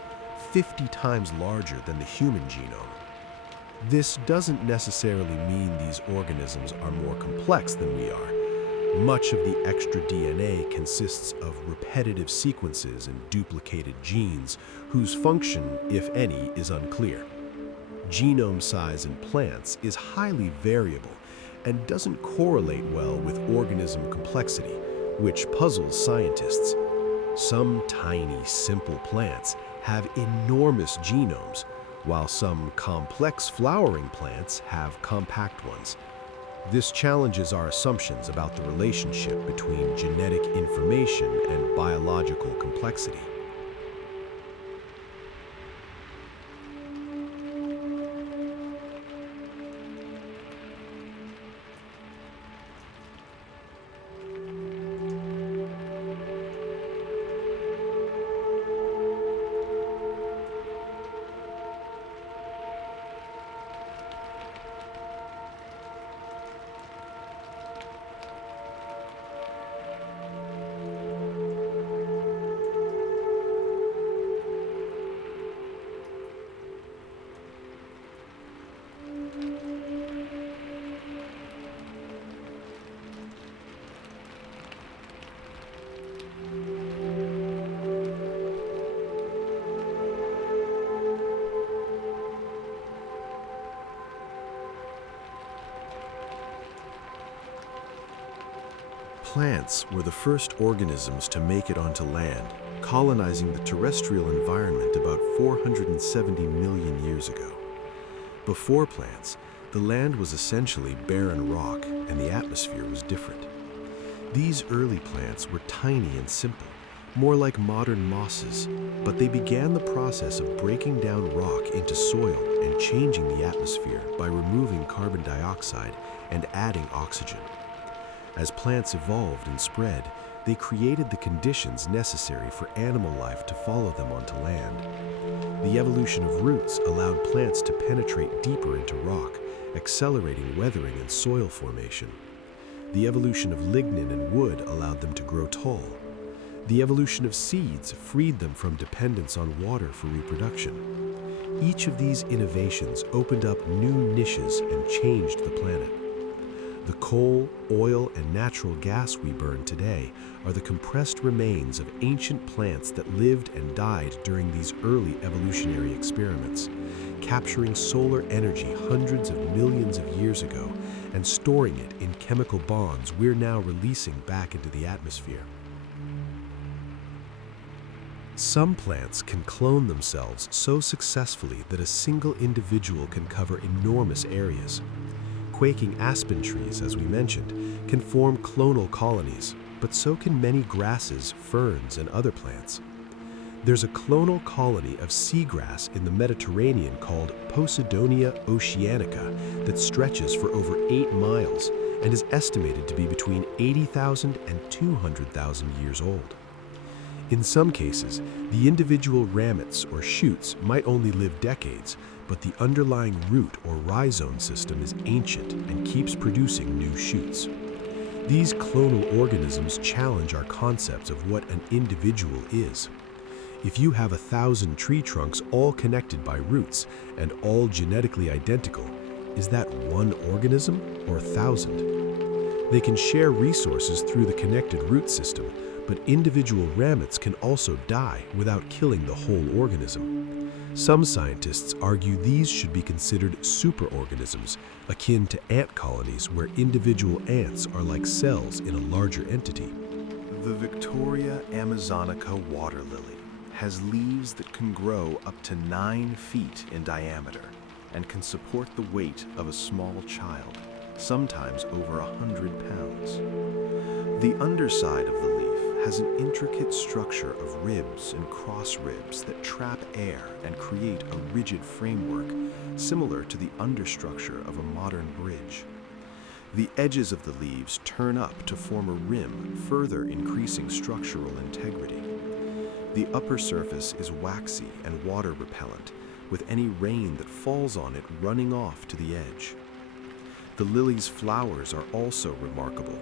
50 times larger than the human genome. This doesn't necessarily mean these organisms are more complex than we are. Much of the extra DNA consists of repetitive sequences and duplicated genes whose function, if any, is unclear. Genome size in plants is highly variable and doesn't correlate well with organism complexity, which puzzles scientists. Some tiny, simple plants have enormous genomes, while some complex flowering plants have compact ones. This challenges our assumptions about the relationship between genetic information and biological complexity. Plants were the first organisms to make it onto land, colonizing the terrestrial environment about 470 million years ago. Before plants, the land was essentially barren rock and the atmosphere was different. These early plants were tiny and simple, more like modern mosses, but they began the process of breaking down rock into soil and changing the atmosphere by removing carbon dioxide and adding oxygen. As plants evolved and spread, they created the conditions necessary for animal life to follow them onto land. The evolution of roots allowed plants to penetrate deeper into rock, accelerating weathering and soil formation. The evolution of lignin and wood allowed them to grow tall. The evolution of seeds freed them from dependence on water for reproduction. Each of these innovations opened up new niches and changed the planet. The coal, oil, and natural gas we burn today are the compressed remains of ancient plants that lived and died during these early evolutionary experiments, capturing solar energy hundreds of millions of years ago and storing it in chemical bonds we're now releasing back into the atmosphere. Some plants can clone themselves so successfully that a single individual can cover enormous areas. Quaking aspen trees, as we mentioned, can form clonal colonies, but so can many grasses, ferns, and other plants. There's a clonal colony of seagrass in the Mediterranean called Posidonia oceanica that stretches for over 8 miles and is estimated to be between 80,000 and 200,000 years old. In some cases, the individual ramets or shoots might only live decades, but the underlying root or rhizome system is ancient and keeps producing new shoots. These clonal organisms challenge our concepts of what an individual is. If you have 1,000 tree trunks all connected by roots and all genetically identical, is that one organism or 1,000? They can share resources through the connected root system, but individual ramets can also die without killing the whole organism. Some scientists argue these should be considered superorganisms, akin to ant colonies where individual ants are like cells in a larger entity. The Victoria Amazonica water lily has leaves that can grow up to 9 feet in diameter and can support the weight of a small child, sometimes over 100 pounds. The underside of the leaf has an intricate structure of ribs and cross ribs that trap air and create a rigid framework similar to the understructure of a modern bridge. The edges of the leaves turn up to form a rim, further increasing structural integrity. The upper surface is waxy and water repellent, with any rain that falls on it running off to the edge. The lily's flowers are also remarkable,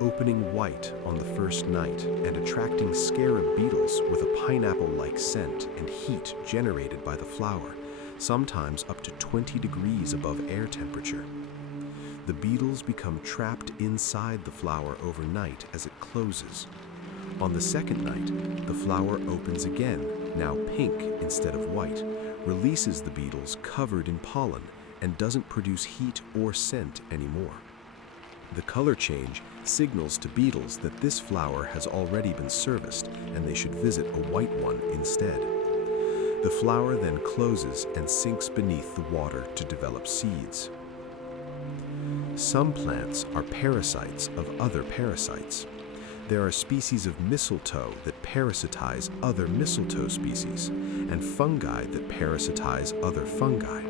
opening white on the first night and attracting scarab beetles with a pineapple-like scent and heat generated by the flower, sometimes up to 20 degrees above air temperature. The beetles become trapped inside the flower overnight as it closes. On the second night, the flower opens again, now pink instead of white, releases the beetles covered in pollen, and doesn't produce heat or scent anymore. The color change signals to beetles that this flower has already been serviced and they should visit a white one instead. The flower then closes and sinks beneath the water to develop seeds. Some plants are parasites of other parasites. There are species of mistletoe that parasitize other mistletoe species, and fungi that parasitize other fungi.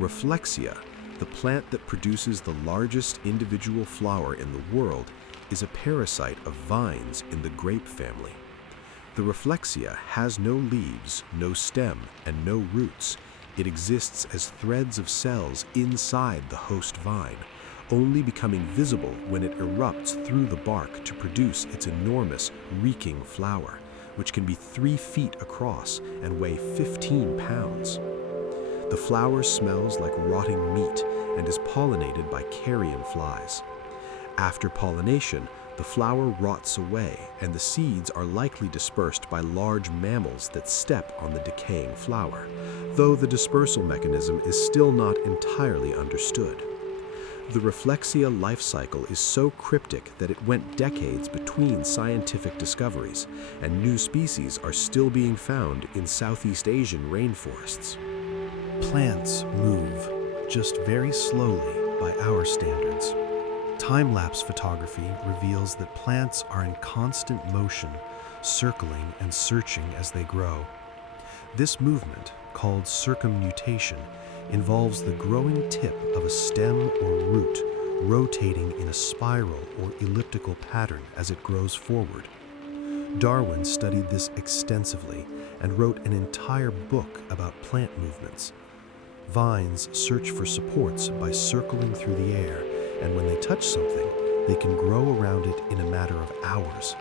Reflexia, the plant that produces the largest individual flower in the world, is a parasite of vines in the grape family. The Reflexia has no leaves, no stem, and no roots. It exists as threads of cells inside the host vine, only becoming visible when it erupts through the bark to produce its enormous, reeking flower, which can be 3 feet across and weigh 15 pounds. The flower smells like rotting meat and is pollinated by carrion flies. After pollination, the flower rots away and the seeds are likely dispersed by large mammals that step on the decaying flower, though the dispersal mechanism is still not entirely understood. The Reflexia life cycle is so cryptic that it went decades between scientific discoveries, and new species are still being found in Southeast Asian rainforests. Plants move, just very slowly by our standards. Time-lapse photography reveals that plants are in constant motion, circling and searching as they grow. This movement, called circumnutation, involves the growing tip of a stem or root rotating in a spiral or elliptical pattern as it grows forward. Darwin studied this extensively and wrote an entire book about plant movements. Vines search for supports by circling through the air, and when they touch something, they can grow around it in a matter of hours.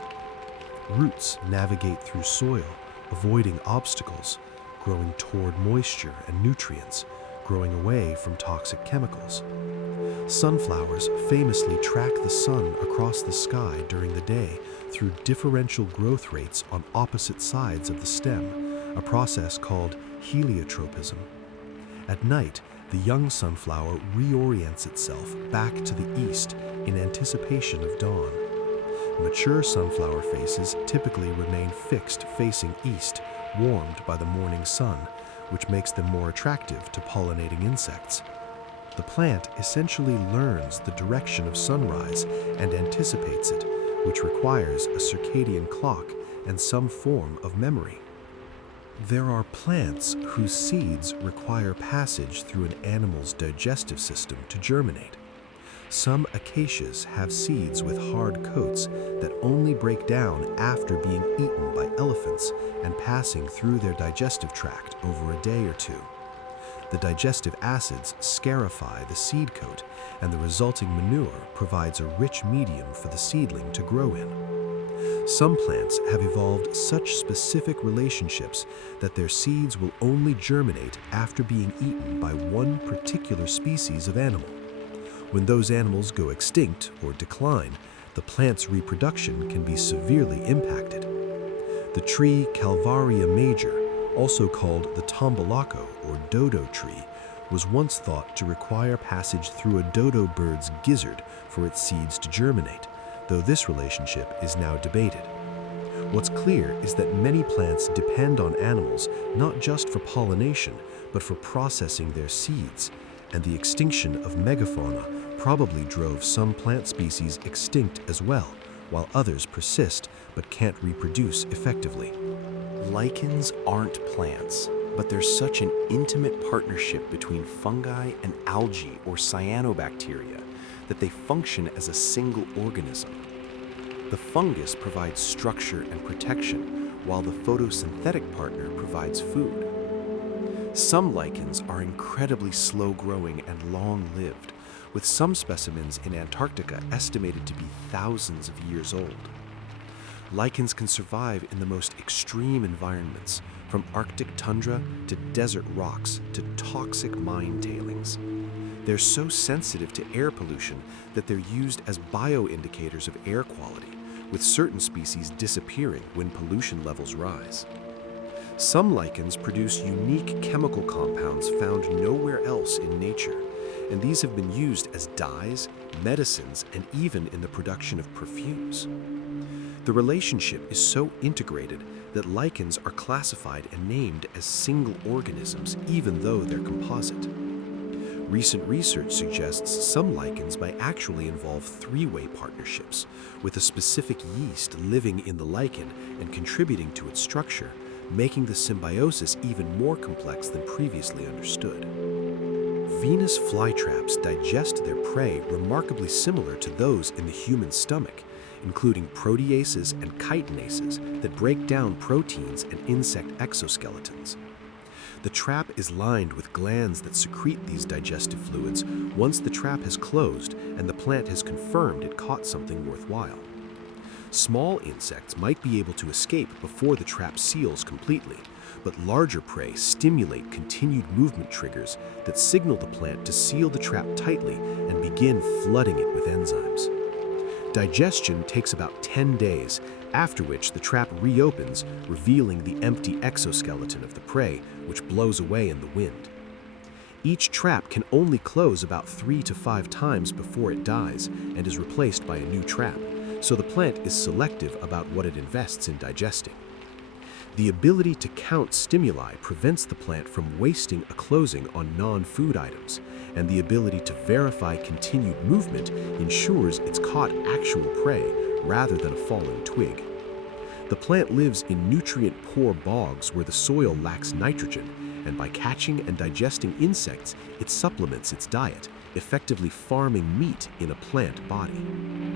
Roots navigate through soil, avoiding obstacles, growing toward moisture and nutrients, growing away from toxic chemicals. Sunflowers famously track the sun across the sky during the day through differential growth rates on opposite sides of the stem, a process called heliotropism. At night, the young sunflower reorients itself back to the east in anticipation of dawn. Mature sunflower faces typically remain fixed facing east, warmed by the morning sun, which makes them more attractive to pollinating insects. The plant essentially learns the direction of sunrise and anticipates it, which requires a circadian clock and some form of memory. There are plants whose seeds require passage through an animal's digestive system to germinate. Some acacias have seeds with hard coats that only break down after being eaten by elephants and passing through their digestive tract over a day or two. The digestive acids scarify the seed coat, and the resulting manure provides a rich medium for the seedling to grow in. Some plants have evolved such specific relationships that their seeds will only germinate after being eaten by one particular species of animal. When those animals go extinct or decline, the plant's reproduction can be severely impacted. The tree Calvaria major, also called the tombolaco or dodo tree, was once thought to require passage through a dodo bird's gizzard for its seeds to germinate, though this relationship is now debated. What's clear is that many plants depend on animals not just for pollination, but for processing their seeds, and the extinction of megafauna probably drove some plant species extinct as well, while others persist but can't reproduce effectively. Lichens aren't plants, but there's such an intimate partnership between fungi and algae or cyanobacteria that they function as a single organism. The fungus provides structure and protection, while the photosynthetic partner provides food. Some lichens are incredibly slow-growing and long-lived, with some specimens in Antarctica estimated to be thousands of years old. Lichens can survive in the most extreme environments, from Arctic tundra to desert rocks to toxic mine tailings. They're so sensitive to air pollution that they're used as bioindicators of air quality, with certain species disappearing when pollution levels rise. Some lichens produce unique chemical compounds found nowhere else in nature, and these have been used as dyes, medicines, and even in the production of perfumes. The relationship is so integrated that lichens are classified and named as single organisms, even though they're composite. Recent research suggests some lichens may actually involve three-way partnerships, with a specific yeast living in the lichen and contributing to its structure, making the symbiosis even more complex than previously understood. Venus flytraps digest their prey remarkably similar to those in the human stomach, including proteases and chitinases that break down proteins and insect exoskeletons. The trap is lined with glands that secrete these digestive fluids once the trap has closed and the plant has confirmed it caught something worthwhile. Small insects might be able to escape before the trap seals completely, but larger prey stimulate continued movement triggers that signal the plant to seal the trap tightly and begin flooding it with enzymes. Digestion takes about 10 days, after which the trap reopens, revealing the empty exoskeleton of the prey, which blows away in the wind. Each trap can only close about 3 to 5 times before it dies and is replaced by a new trap, so the plant is selective about what it invests in digesting. The ability to count stimuli prevents the plant from wasting a closing on non-food items, and the ability to verify continued movement ensures it's caught actual prey rather than a fallen twig. The plant lives in nutrient-poor bogs where the soil lacks nitrogen, and by catching and digesting insects, it supplements its diet, effectively farming meat in a plant body.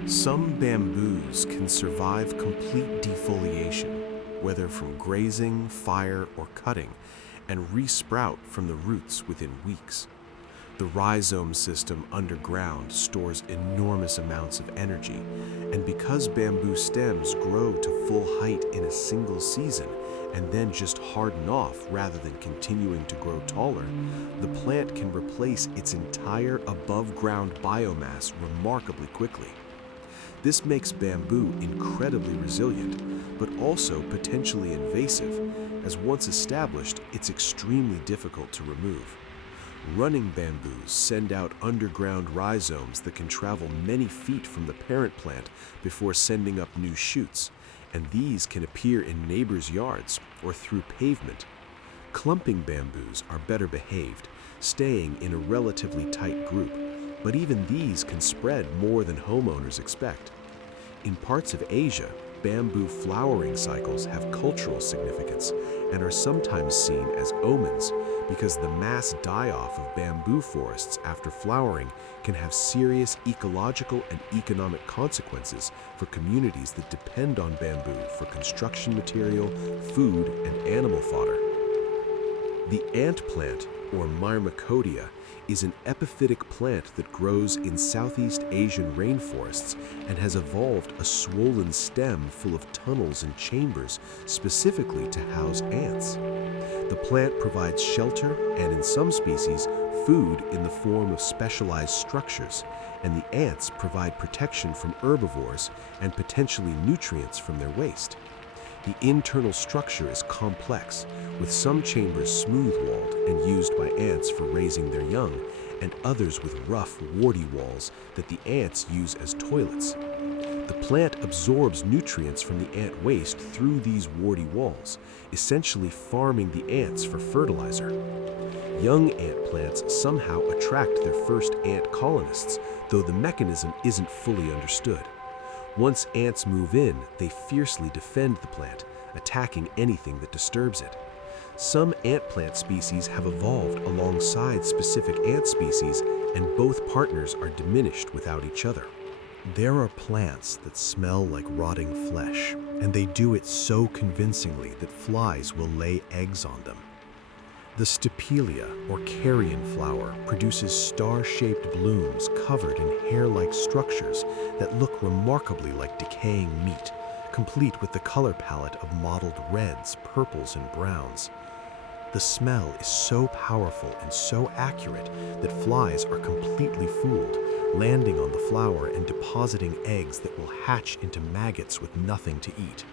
Some bamboos can survive complete defoliation, whether from grazing, fire, or cutting, and resprout from the roots within weeks. The rhizome system underground stores enormous amounts of energy, and because bamboo stems grow to full height in a single season and then just harden off rather than continuing to grow taller, the plant can replace its entire above-ground biomass remarkably quickly. This makes bamboo incredibly resilient, but also potentially invasive, as once established, it's extremely difficult to remove. Running bamboos send out underground rhizomes that can travel many feet from the parent plant before sending up new shoots, and these can appear in neighbors' yards or through pavement. Clumping bamboos are better behaved, staying in a relatively tight group, but even these can spread more than homeowners expect. In parts of Asia, bamboo flowering cycles have cultural significance and are sometimes seen as omens because the mass die-off of bamboo forests after flowering can have serious ecological and economic consequences for communities that depend on bamboo for construction material, food, and animal fodder. The ant plant, or Myrmecodia, is an epiphytic plant that grows in Southeast Asian rainforests and has evolved a swollen stem full of tunnels and chambers specifically to house ants. The plant provides shelter and, in some species, food in the form of specialized structures, and the ants provide protection from herbivores and potentially nutrients from their waste. The internal structure is complex, with some chambers smooth-walled and used by ants for raising their young, and others with rough, warty walls that the ants use as toilets. The plant absorbs nutrients from the ant waste through these warty walls, essentially farming the ants for fertilizer. Young ant plants somehow attract their first ant colonists, though the mechanism isn't fully understood. Once ants move in, they fiercely defend the plant, attacking anything that disturbs it. Some ant plant species have evolved alongside specific ant species, and both partners are diminished without each other. There are plants that smell like rotting flesh, and they do it so convincingly that flies will lay eggs on them. The Stapelia, or carrion flower, produces star-shaped blooms covered in hair-like structures that look remarkably like decaying meat, complete with the color palette of mottled reds, purples, and browns. The smell is so powerful and so accurate that flies are completely fooled, landing on the flower and depositing eggs that will hatch into maggots with nothing to eat.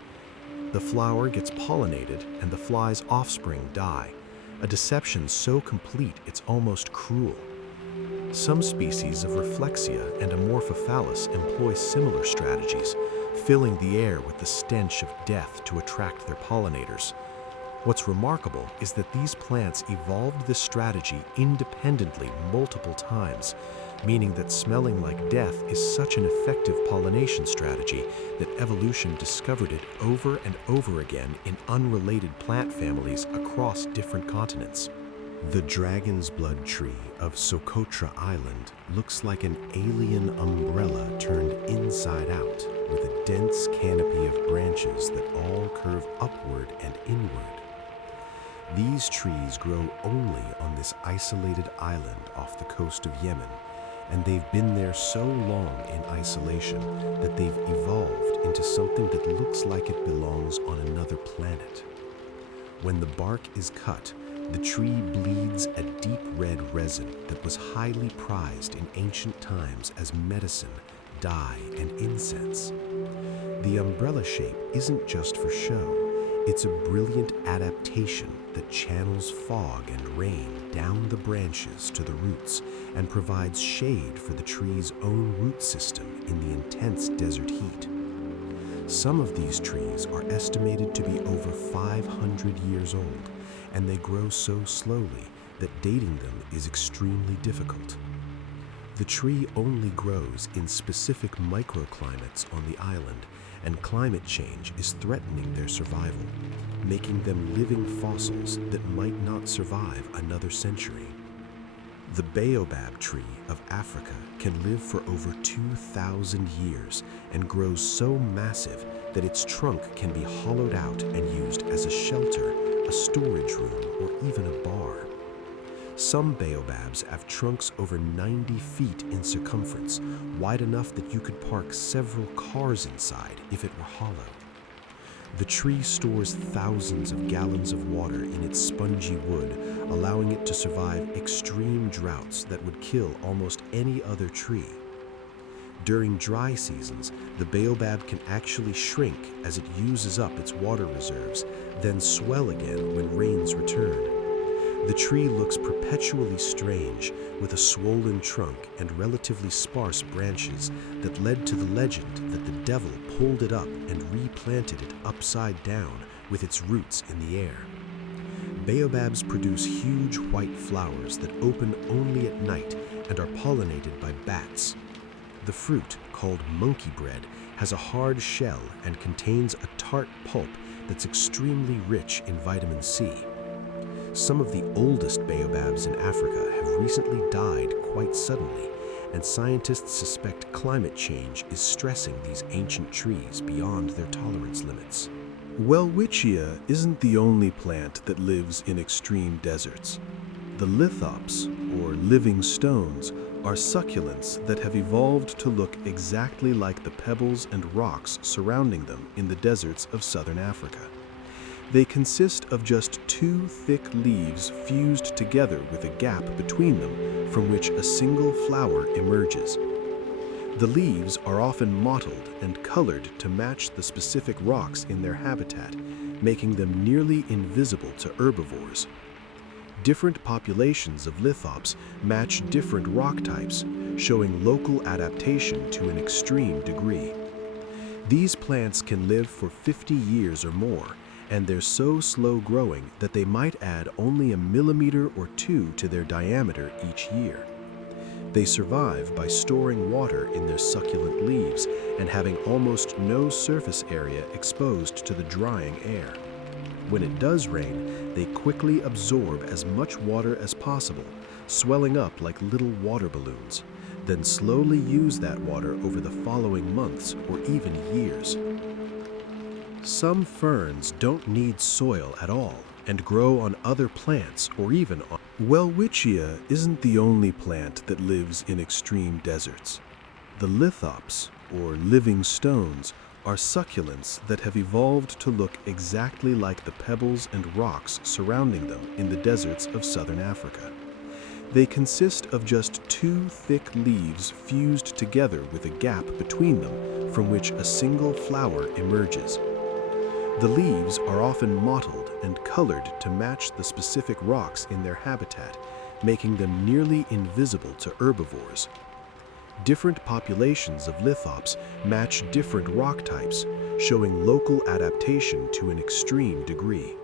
The flower gets pollinated and the fly's offspring die, a deception so complete it's almost cruel. Some species of Reflexia and Amorphophallus employ similar strategies, filling the air with the stench of death to attract their pollinators. What's remarkable is that these plants evolved this strategy independently multiple times, meaning that smelling like death is such an effective pollination strategy that evolution discovered it over and over again in unrelated plant families across different continents. The dragon's blood tree of Socotra Island looks like an alien umbrella turned inside out, with a dense canopy of branches that all curve upward and inward. These trees grow only on this isolated island off the coast of Yemen, and they've been there so long in isolation that they've evolved into something that looks like it belongs on another planet. When the bark is cut, the tree bleeds a deep red resin that was highly prized in ancient times as medicine, dye, and incense. The umbrella shape isn't just for show. It's a brilliant adaptation that channels fog and rain down the branches to the roots and provides shade for the tree's own root system in the intense desert heat. Some of these trees are estimated to be over 500 years old, and they grow so slowly that dating them is extremely difficult. The tree only grows in specific microclimates on the island, and climate change is threatening their survival, making them living fossils that might not survive another century. The baobab tree of Africa can live for over 2,000 years and grows so massive that its trunk can be hollowed out and used as a shelter, a storage room, or even a bar. Some baobabs have trunks over 90 feet in circumference, wide enough that you could park several cars inside if it were hollow. The tree stores thousands of gallons of water in its spongy wood, allowing it to survive extreme droughts that would kill almost any other tree. During dry seasons, the baobab can actually shrink as it uses up its water reserves, then swell again when rains return. The tree looks perpetually strange, with a swollen trunk and relatively sparse branches that led to the legend that the devil pulled it up and replanted it upside down with its roots in the air. Baobabs produce huge white flowers that open only at night and are pollinated by bats. The fruit, called monkey bread, has a hard shell and contains a tart pulp that's extremely rich in vitamin C. Some of the oldest baobabs in Africa have recently died quite suddenly, and scientists suspect climate change is stressing these ancient trees beyond their tolerance limits. Welwitschia isn't the only plant that lives in extreme deserts. The lithops, or living stones, are succulents that have evolved to look exactly like the pebbles and rocks surrounding them in the deserts of southern Africa. They consist of just two thick leaves fused together with a gap between them from which a single flower emerges. The leaves are often mottled and colored to match the specific rocks in their habitat, making them nearly invisible to herbivores. Different populations of lithops match different rock types, showing local adaptation to an extreme degree. These plants can live for 50 years or more, and they're so slow growing that they might add only a millimeter or two to their diameter each year. They survive by storing water in their succulent leaves and having almost no surface area exposed to the drying air. When it does rain, they quickly absorb as much water as possible, swelling up like little water balloons, then slowly use that water over the following months or even years. Some ferns don't need soil at all and grow on other plants or even on... Welwitschia isn't the only plant that lives in extreme deserts. The lithops, or living stones, are succulents that have evolved to look exactly like the pebbles and rocks surrounding them in the deserts of southern Africa. They consist of just two thick leaves fused together with a gap between them from which a single flower emerges. The leaves are often mottled and colored to match the specific rocks in their habitat, making them nearly invisible to herbivores. Different populations of lithops match different rock types, showing local adaptation to an extreme degree.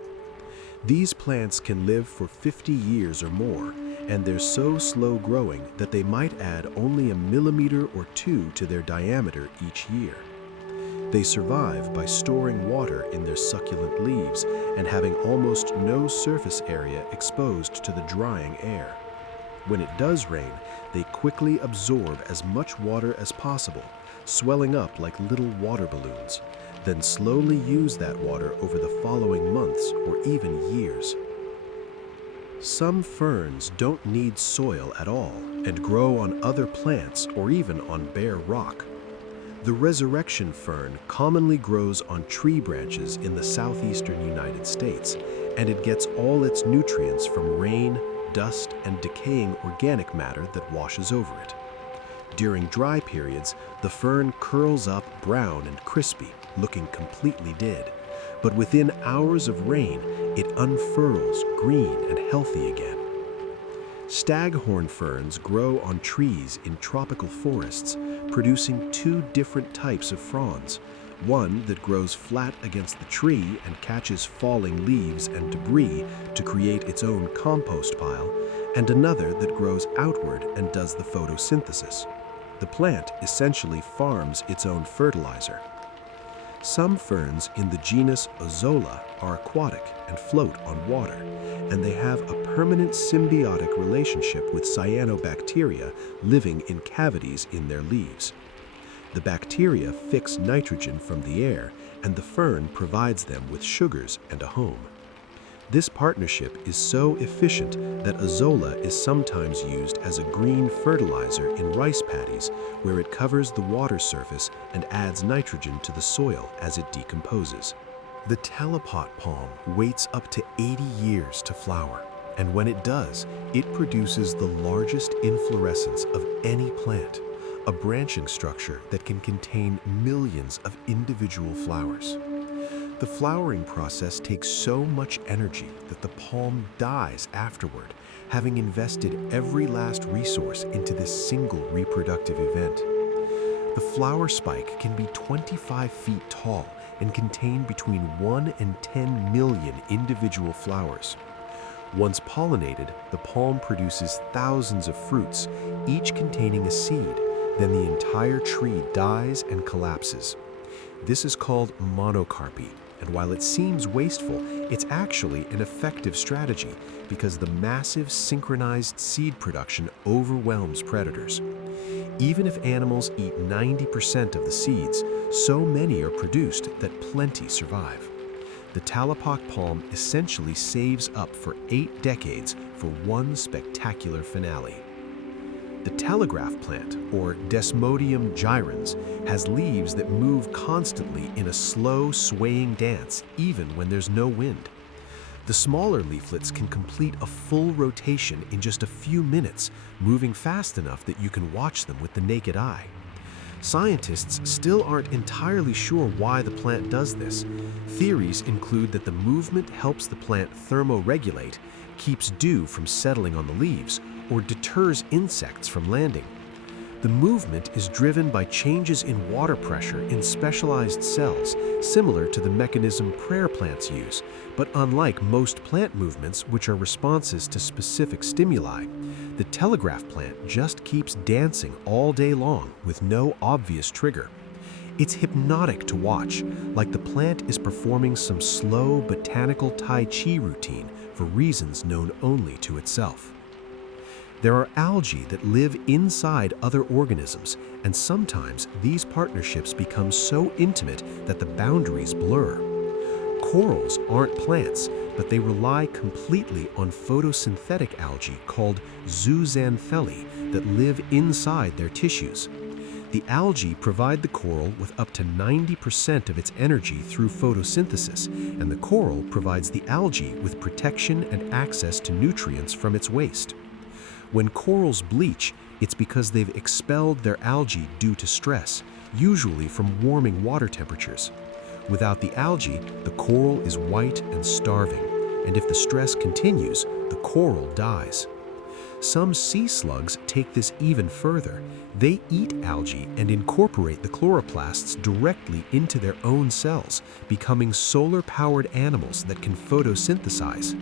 These plants can live for 50 years or more, and they're so slow growing that they might add only a millimeter or two to their diameter each year. They survive by storing water in their succulent leaves and having almost no surface area exposed to the drying air. When it does rain, they quickly absorb as much water as possible, swelling up like little water balloons, then slowly use that water over the following months or even years. Some ferns don't need soil at all and grow on other plants or even on bare rock. The resurrection fern commonly grows on tree branches in the southeastern United States, and it gets all its nutrients from rain, dust, and decaying organic matter that washes over it. During dry periods, the fern curls up brown and crispy, looking completely dead. But within hours of rain, it unfurls green and healthy again. Staghorn ferns grow on trees in tropical forests, producing two different types of fronds. One that grows flat against the tree and catches falling leaves and debris to create its own compost pile, and another that grows outward and does the photosynthesis. The plant essentially farms its own fertilizer. Some ferns in the genus Ozola are aquatic and float on water, and they have a permanent symbiotic relationship with cyanobacteria living in cavities in their leaves. The bacteria fix nitrogen from the air, and the fern provides them with sugars and a home. This partnership is so efficient that Ozola is sometimes used as a green fertilizer in rice paddies, where it covers the water surface and adds nitrogen to the soil as it decomposes. The talipot palm waits up to 80 years to flower, and when it does, it produces the largest inflorescence of any plant, a branching structure that can contain millions of individual flowers. The flowering process takes so much energy that the palm dies afterward, having invested every last resource into this single reproductive event. The flower spike can be 25 feet tall and contain between 1 and 10 million individual flowers. Once pollinated, the palm produces thousands of fruits, each containing a seed. Then the entire tree dies and collapses. This is called monocarpy, and while it seems wasteful, it's actually an effective strategy because the massive synchronized seed production overwhelms predators. Even if animals eat 90% of the seeds, so many are produced that plenty survive. The talipot palm essentially saves up for 8 decades for one spectacular finale. The telegraph plant, or Desmodium gyrans, has leaves that move constantly in a slow, swaying dance, even when there's no wind. The smaller leaflets can complete a full rotation in just a few minutes, moving fast enough that you can watch them with the naked eye. Scientists still aren't entirely sure why the plant does this. Theories include that the movement helps the plant thermoregulate, keeps dew from settling on the leaves, or deters insects from landing. The movement is driven by changes in water pressure in specialized cells, similar to the mechanism prayer plants use, but unlike most plant movements, which are responses to specific stimuli, the telegraph plant just keeps dancing all day long with no obvious trigger. It's hypnotic to watch, like the plant is performing some slow botanical Tai Chi routine for reasons known only to itself. There are algae that live inside other organisms, and sometimes these partnerships become so intimate that the boundaries blur. Corals aren't plants, but they rely completely on photosynthetic algae called zooxanthellae that live inside their tissues. The algae provide the coral with up to 90% of its energy through photosynthesis, and the coral provides the algae with protection and access to nutrients from its waste. When corals bleach, it's because they've expelled their algae due to stress, usually from warming water temperatures. Without the algae, the coral is white and starving, and if the stress continues, the coral dies. Some sea slugs take this even further. They eat algae and incorporate the chloroplasts directly into their own cells, becoming solar-powered animals that can photosynthesize.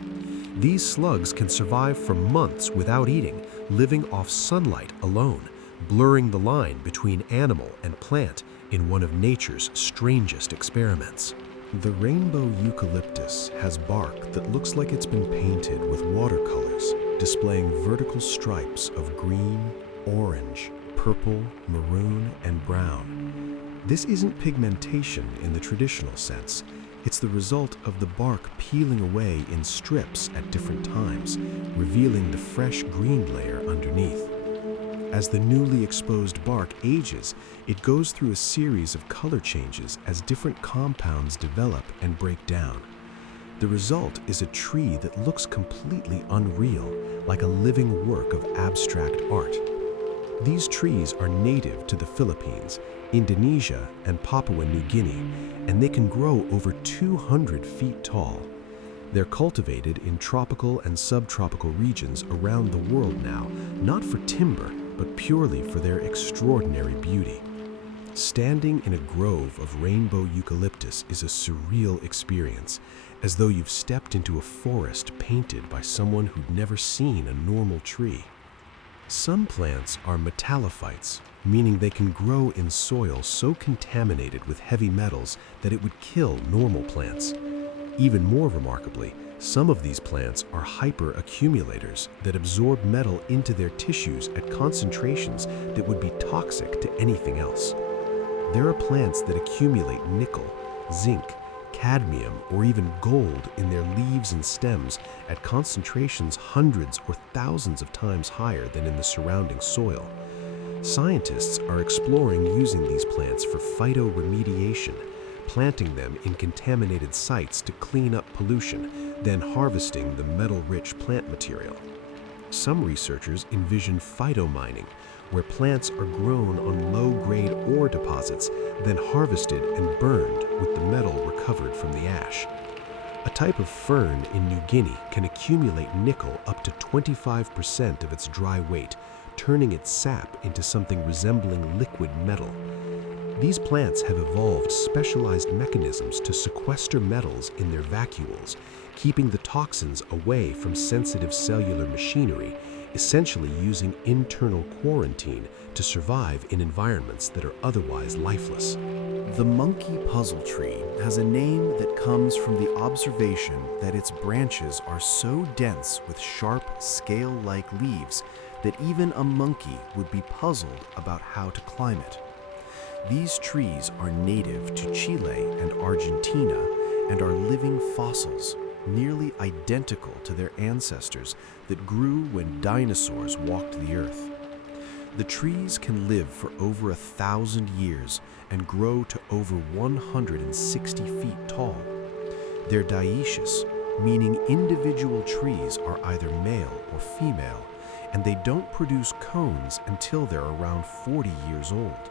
These slugs can survive for months without eating, living off sunlight alone, blurring the line between animal and plant in one of nature's strangest experiments. The rainbow eucalyptus has bark that looks like it's been painted with watercolors, displaying vertical stripes of green, orange, purple, maroon, and brown. This isn't pigmentation in the traditional sense. It's the result of the bark peeling away in strips at different times, revealing the fresh green layer underneath. As the newly exposed bark ages, it goes through a series of color changes as different compounds develop and break down. The result is a tree that looks completely unreal, like a living work of abstract art. These trees are native to the Philippines, Indonesia, and Papua New Guinea, and they can grow over 200 feet tall. They're cultivated in tropical and subtropical regions around the world now, not for timber, but purely for their extraordinary beauty. Standing in a grove of rainbow eucalyptus is a surreal experience, as though you've stepped into a forest painted by someone who'd never seen a normal tree. Some plants are metallophytes, meaning they can grow in soil so contaminated with heavy metals that it would kill normal plants. Even more remarkably, some of these plants are hyperaccumulators that absorb metal into their tissues at concentrations that would be toxic to anything else. There are plants that accumulate nickel, zinc, cadmium, or even gold in their leaves and stems at concentrations hundreds or thousands of times higher than in the surrounding soil. Scientists are exploring using these plants for phytoremediation, planting them in contaminated sites to clean up pollution, then harvesting the metal-rich plant material. Some researchers envision phytomining, where plants are grown on low-grade ore deposits, then harvested and burned with the metal recovered from the ash. A type of fern in New Guinea can accumulate nickel up to 25% of its dry weight, turning its sap into something resembling liquid metal. These plants have evolved specialized mechanisms to sequester metals in their vacuoles, keeping the toxins away from sensitive cellular machinery, essentially using internal quarantine to survive in environments that are otherwise lifeless. The monkey puzzle tree has a name that comes from the observation that its branches are so dense with sharp, scale-like leaves that even a monkey would be puzzled about how to climb it. These trees are native to Chile and Argentina and are living fossils, nearly identical to their ancestors that grew when dinosaurs walked the earth. The trees can live for over 1,000 years and grow to over 160 feet tall. They're dioecious, meaning individual trees are either male or female, and they don't produce cones until they're around 40 years old.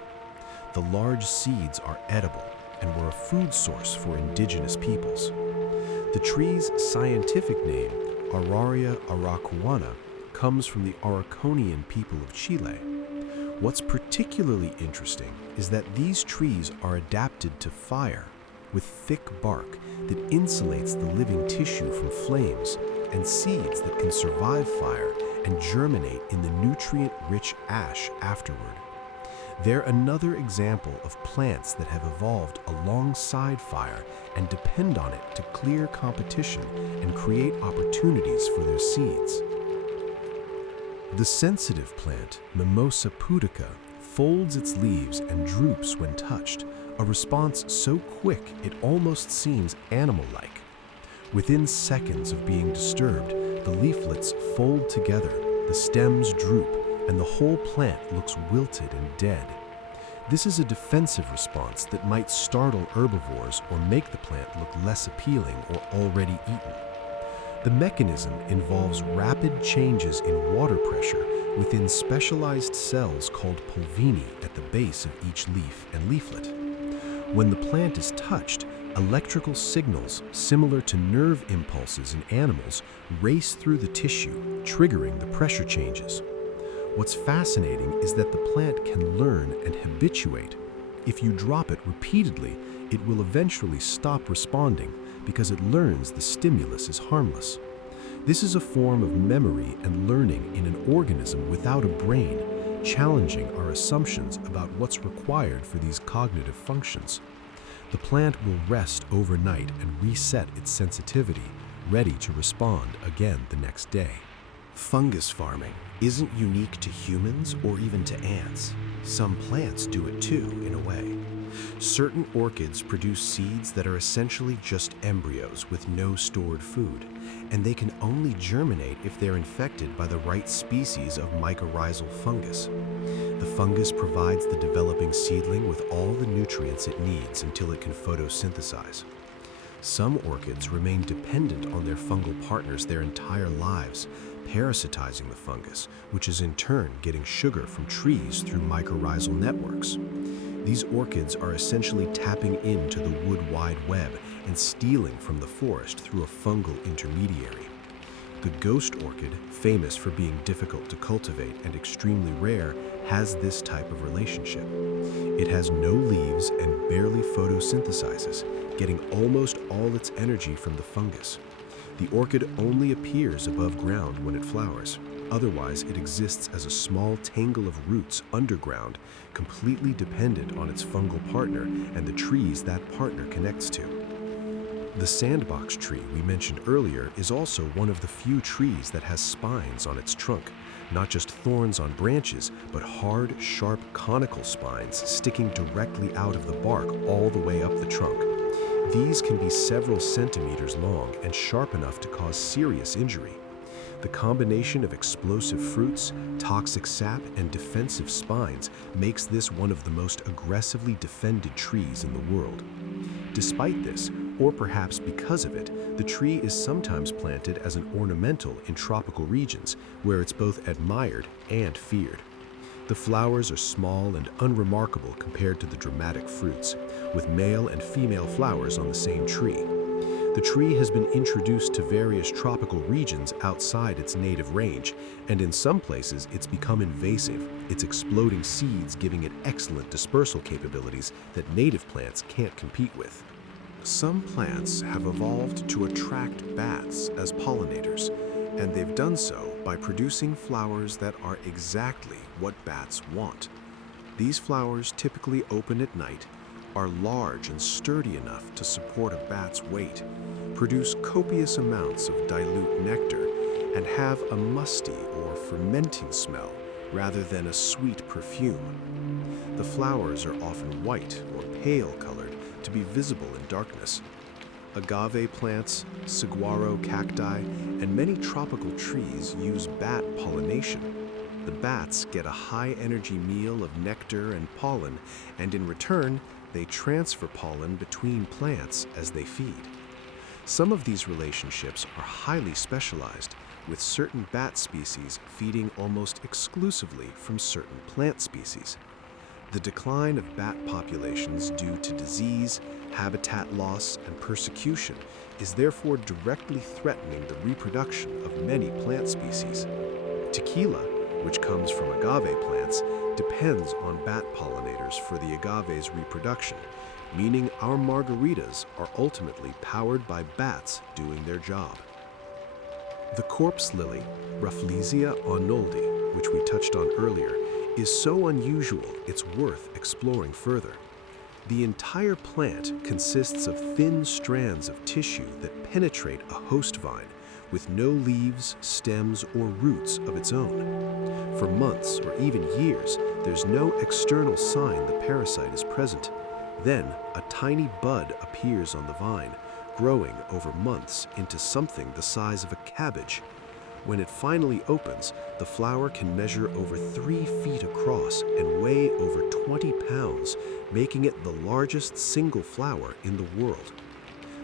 The large seeds are edible and were a food source for indigenous peoples. The tree's scientific name, Araria aracuana, comes from the Araucanian people of Chile. What's particularly interesting is that these trees are adapted to fire, with thick bark that insulates the living tissue from flames, and seeds that can survive fire and germinate in the nutrient-rich ash afterward. They're another example of plants that have evolved alongside fire and depend on it to clear competition and create opportunities for their seeds. The sensitive plant, Mimosa pudica, folds its leaves and droops when touched, a response so quick it almost seems animal-like. Within seconds of being disturbed, the leaflets fold together, the stems droop, and the whole plant looks wilted and dead. This is a defensive response that might startle herbivores or make the plant look less appealing or already eaten. The mechanism involves rapid changes in water pressure within specialized cells called pulvini at the base of each leaf and leaflet. When the plant is touched, electrical signals similar to nerve impulses in animals race through the tissue, triggering the pressure changes. What's fascinating is that the plant can learn and habituate. If you drop it repeatedly, it will eventually stop responding because it learns the stimulus is harmless. This is a form of memory and learning in an organism without a brain, challenging our assumptions about what's required for these cognitive functions. The plant will rest overnight and reset its sensitivity, ready to respond again the next day. Fungus farming isn't unique to humans or even to ants. Some plants do it too, in a way. Certain orchids produce seeds that are essentially just embryos with no stored food, and they can only germinate if they're infected by the right species of mycorrhizal fungus. The fungus provides the developing seedling with all the nutrients it needs until it can photosynthesize. Some orchids remain dependent on their fungal partners their entire lives, parasitizing the fungus, which is in turn getting sugar from trees through mycorrhizal networks. These orchids are essentially tapping into the wood wide web and stealing from the forest through a fungal intermediary. The ghost orchid, famous for being difficult to cultivate and extremely rare, has this type of relationship. It has no leaves and barely photosynthesizes, getting almost all its energy from the fungus. The orchid only appears above ground when it flowers. Otherwise, it exists as a small tangle of roots underground, completely dependent on its fungal partner and the trees that partner connects to. The sandbox tree we mentioned earlier is also one of the few trees that has spines on its trunk, not just thorns on branches, but hard, sharp, conical spines sticking directly out of the bark all the way up the trunk. These can be several centimeters long and sharp enough to cause serious injury. The combination of explosive fruits, toxic sap, and defensive spines makes this one of the most aggressively defended trees in the world. Despite this, or perhaps because of it, the tree is sometimes planted as an ornamental in tropical regions, where it's both admired and feared. The flowers are small and unremarkable compared to the dramatic fruits, with male and female flowers on the same tree. The tree has been introduced to various tropical regions outside its native range, and in some places it's become invasive, its exploding seeds giving it excellent dispersal capabilities that native plants can't compete with. Some plants have evolved to attract bats as pollinators, and they've done so by producing flowers that are exactly what bats want. These flowers typically open at night, are large and sturdy enough to support a bat's weight, produce copious amounts of dilute nectar, and have a musty or fermenting smell rather than a sweet perfume. The flowers are often white or pale colored to be visible in darkness. Agave plants, saguaro cacti, and many tropical trees use bat pollination. The bats get a high-energy meal of nectar and pollen, and in return, they transfer pollen between plants as they feed. Some of these relationships are highly specialized, with certain bat species feeding almost exclusively from certain plant species. The decline of bat populations due to disease, habitat loss, and persecution is therefore directly threatening the reproduction of many plant species. Tequila, which comes from agave plants, depends on bat pollinators for the agave's reproduction, meaning our margaritas are ultimately powered by bats doing their job. The corpse lily, Rafflesia arnoldi, which we touched on earlier, is so unusual it's worth exploring further. The entire plant consists of thin strands of tissue that penetrate a host vine, with no leaves, stems, or roots of its own. For months or even years, there's no external sign the parasite is present. Then, a tiny bud appears on the vine, growing over months into something the size of a cabbage. When it finally opens, the flower can measure over 3 feet across and weigh over 20 pounds, making it the largest single flower in the world.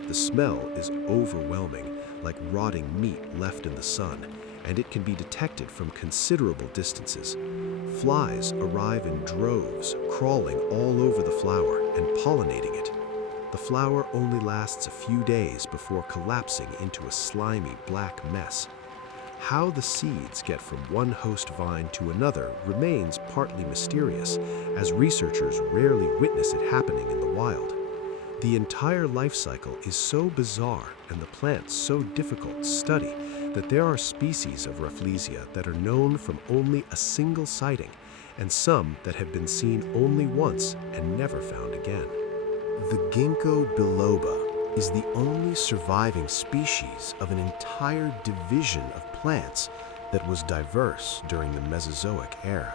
The smell is overwhelming, like rotting meat left in the sun, and it can be detected from considerable distances. Flies arrive in droves, crawling all over the flower and pollinating it. The flower only lasts a few days before collapsing into a slimy black mess. How the seeds get from one host vine to another remains partly mysterious, as researchers rarely witness it happening in the wild. The entire life cycle is so bizarre and the plant so difficult to study that there are species of Rafflesia that are known from only a single sighting, and some that have been seen only once and never found again. The ginkgo biloba is the only surviving species of an entire division of plants that was diverse during the Mesozoic era.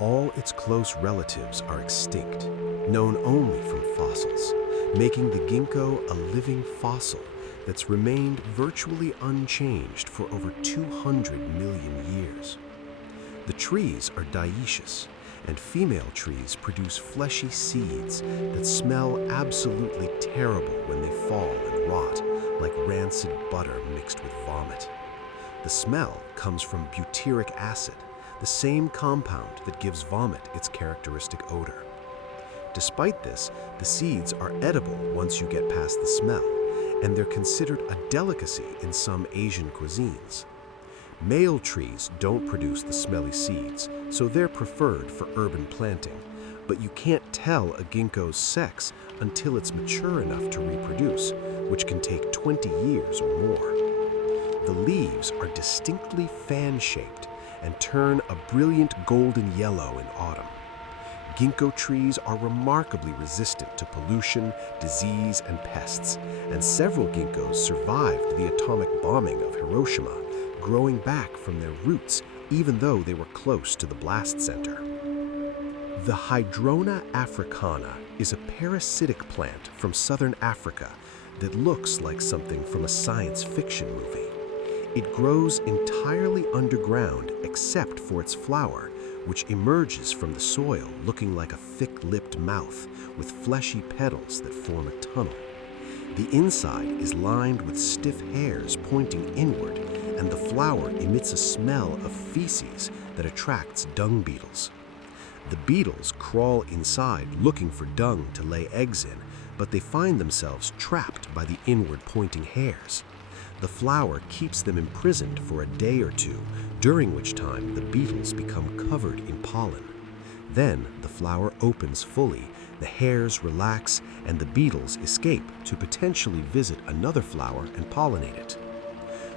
All its close relatives are extinct, known only from fossils, making the ginkgo a living fossil that's remained virtually unchanged for over 200 million years. The trees are dioecious, and female trees produce fleshy seeds that smell absolutely terrible when they fall and rot, like rancid butter mixed with vomit. The smell comes from butyric acid, the same compound that gives vomit its characteristic odor. Despite this, the seeds are edible once you get past the smell, and they're considered a delicacy in some Asian cuisines. Male trees don't produce the smelly seeds, so they're preferred for urban planting, but you can't tell a ginkgo's sex until it's mature enough to reproduce, which can take 20 years or more. The leaves are distinctly fan-shaped and turn a brilliant golden yellow in autumn. Ginkgo trees are remarkably resistant to pollution, disease, and pests, and several ginkgos survived the atomic bombing of Hiroshima, growing back from their roots even though they were close to the blast center. The Hydrona africana is a parasitic plant from southern Africa that looks like something from a science fiction movie. It grows entirely underground except for its flower, which emerges from the soil looking like a thick-lipped mouth with fleshy petals that form a tunnel. The inside is lined with stiff hairs pointing inward, and the flower emits a smell of feces that attracts dung beetles. The beetles crawl inside looking for dung to lay eggs in, but they find themselves trapped by the inward-pointing hairs. The flower keeps them imprisoned for a day or two, during which time the beetles become covered in pollen. Then the flower opens fully, the hairs relax, and the beetles escape to potentially visit another flower and pollinate it.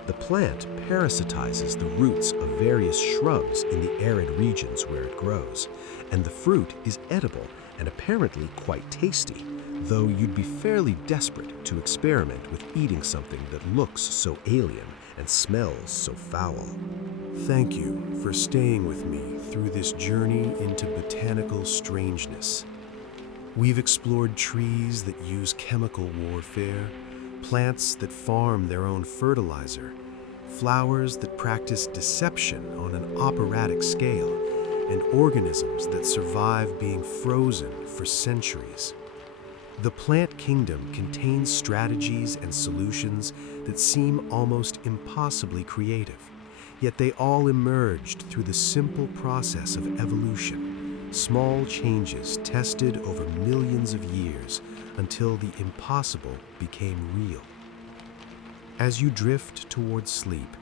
The plant parasitizes the roots of various shrubs in the arid regions where it grows, and the fruit is edible and apparently quite tasty, though you'd be fairly desperate to experiment with eating something that looks so alien and smells so foul. Thank you for staying with me through this journey into botanical strangeness. We've explored trees that use chemical warfare, plants that farm their own fertilizer, flowers that practice deception on an operatic scale, and organisms that survive being frozen for centuries. The plant kingdom contains strategies and solutions that seem almost impossibly creative, yet they all emerged through the simple process of evolution, small changes tested over millions of years until the impossible became real. As you drift towards sleep,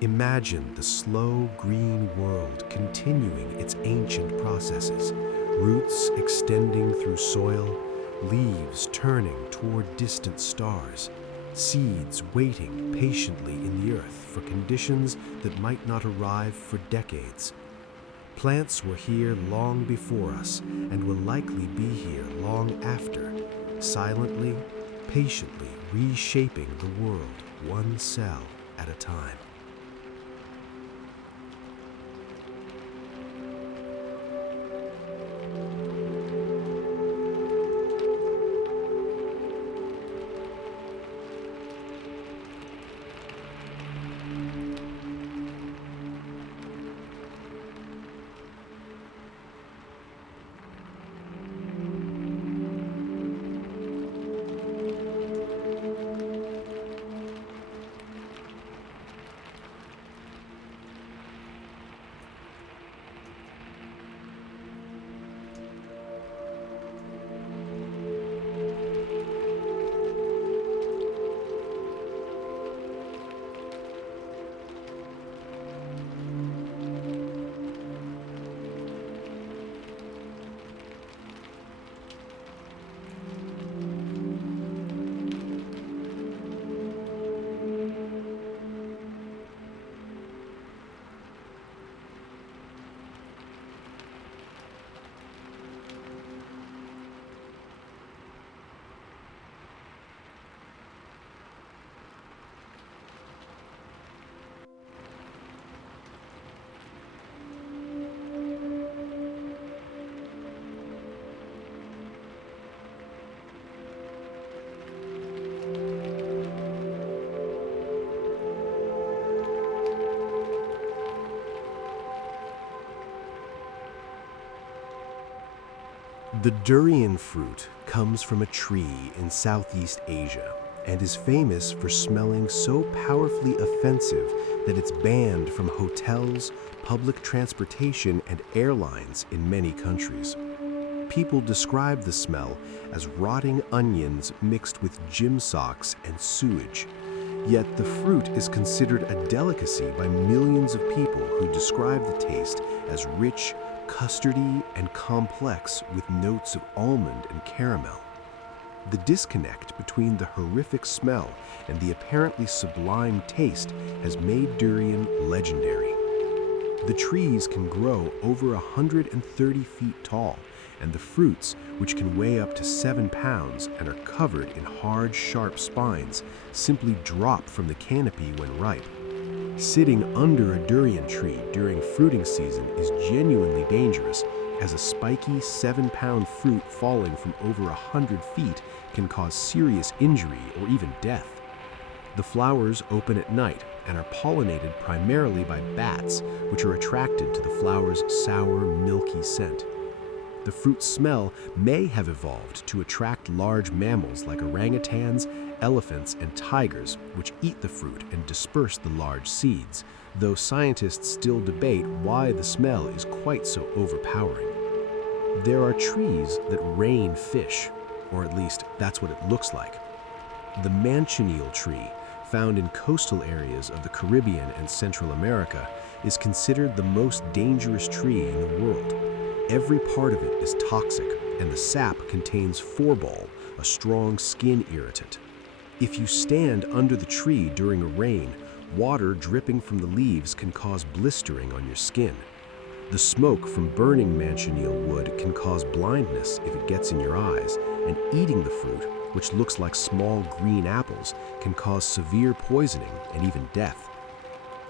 imagine the slow green world continuing its ancient processes, roots extending through soil, leaves turning toward distant stars, seeds waiting patiently in the earth for conditions that might not arrive for decades. Plants were here long before us and will likely be here long after, silently, patiently reshaping the world one cell at a time. The durian fruit comes from a tree in Southeast Asia and is famous for smelling so powerfully offensive that it's banned from hotels, public transportation, and airlines in many countries. People describe the smell as rotting onions mixed with gym socks and sewage. Yet the fruit is considered a delicacy by millions of people who describe the taste as rich, custardy, and complex with notes of almond and caramel. The disconnect between the horrific smell and the apparently sublime taste has made durian legendary. The trees can grow over 130 feet tall, and the fruits, which can weigh up to 7 pounds and are covered in hard, sharp spines, simply drop from the canopy when ripe. Sitting under a durian tree during fruiting season is genuinely dangerous, as a spiky 7-pound fruit falling from over 100 feet can cause serious injury or even death. The flowers open at night and are pollinated primarily by bats, which are attracted to the flower's sour, milky scent. The fruit's smell may have evolved to attract large mammals like orangutans, elephants, and tigers, which eat the fruit and disperse the large seeds, though scientists still debate why the smell is quite so overpowering. There are trees that rain fish, or at least that's what it looks like. The manchineel tree, found in coastal areas of the Caribbean and Central America, is considered the most dangerous tree in the world. Every part of it is toxic, and the sap contains phorbol, a strong skin irritant. If you stand under the tree during a rain, water dripping from the leaves can cause blistering on your skin. The smoke from burning manchineel wood can cause blindness if it gets in your eyes, and eating the fruit, which looks like small green apples, can cause severe poisoning and even death.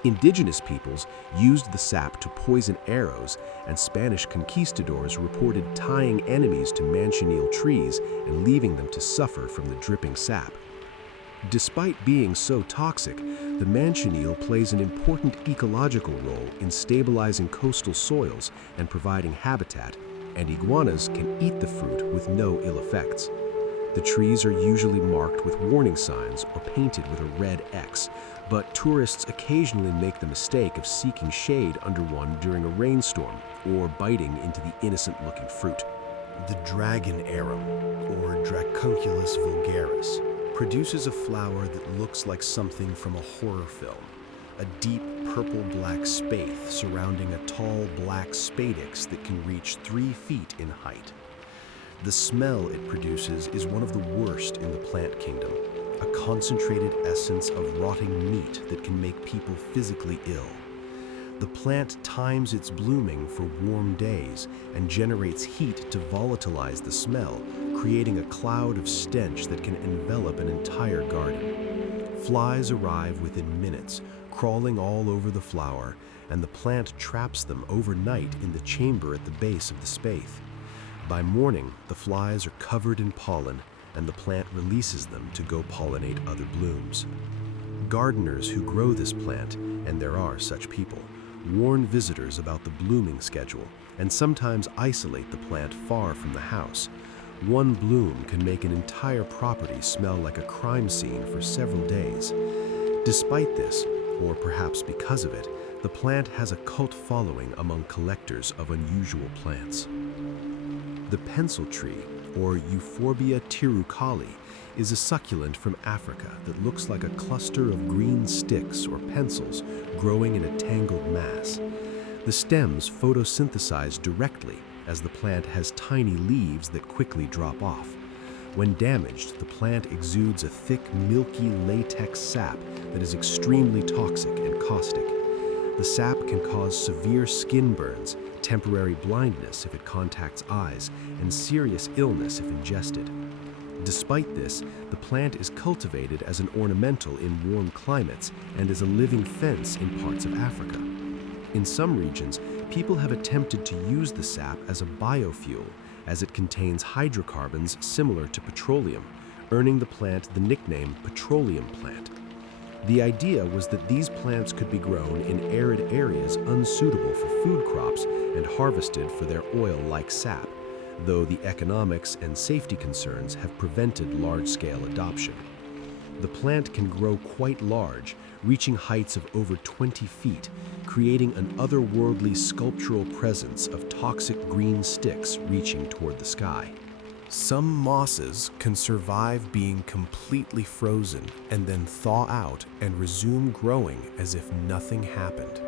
Indigenous peoples used the sap to poison arrows, and Spanish conquistadors reported tying enemies to manchineel trees and leaving them to suffer from the dripping sap. Despite being so toxic, the manchineel plays an important ecological role in stabilizing coastal soils and providing habitat, and iguanas can eat the fruit with no ill effects. The trees are usually marked with warning signs or painted with a red X, but tourists occasionally make the mistake of seeking shade under one during a rainstorm or biting into the innocent-looking fruit. The dragon arum, or Dracunculus vulgaris, produces a flower that looks like something from a horror film, a deep purple-black spathe surrounding a tall black spadix that can reach 3 feet in height. The smell it produces is one of the worst in the plant kingdom, a concentrated essence of rotting meat that can make people physically ill. The plant times its blooming for warm days and generates heat to volatilize the smell, creating a cloud of stench that can envelop an entire garden. Flies arrive within minutes, crawling all over the flower, and the plant traps them overnight in the chamber at the base of the spathe. By morning, the flies are covered in pollen, and the plant releases them to go pollinate other blooms. Gardeners who grow this plant, and there are such people, warn visitors about the blooming schedule and sometimes isolate the plant far from the house. One bloom can make an entire property smell like a crime scene for several days. Despite this, or perhaps because of it, the plant has a cult following among collectors of unusual plants. The pencil tree, or Euphorbia tirucali, is a succulent from Africa that looks like a cluster of green sticks or pencils growing in a tangled mass. The stems photosynthesize directly, as the plant has tiny leaves that quickly drop off. When damaged, the plant exudes a thick, milky latex sap that is extremely toxic and caustic. The sap can cause severe skin burns, temporary blindness if it contacts eyes, and serious illness if ingested. Despite this, the plant is cultivated as an ornamental in warm climates and as a living fence in parts of Africa. In some regions, people have attempted to use the sap as a biofuel, as it contains hydrocarbons similar to petroleum, earning the plant the nickname petroleum plant. The idea was that these plants could be grown in arid areas unsuitable for food crops and harvested for their oil-like sap. though the economics and safety concerns have prevented large-scale adoption. The plant can grow quite large, reaching heights of over 20 feet, creating an otherworldly sculptural presence of toxic green sticks reaching toward the sky. Some mosses can survive being completely frozen and then thaw out and resume growing as if nothing happened.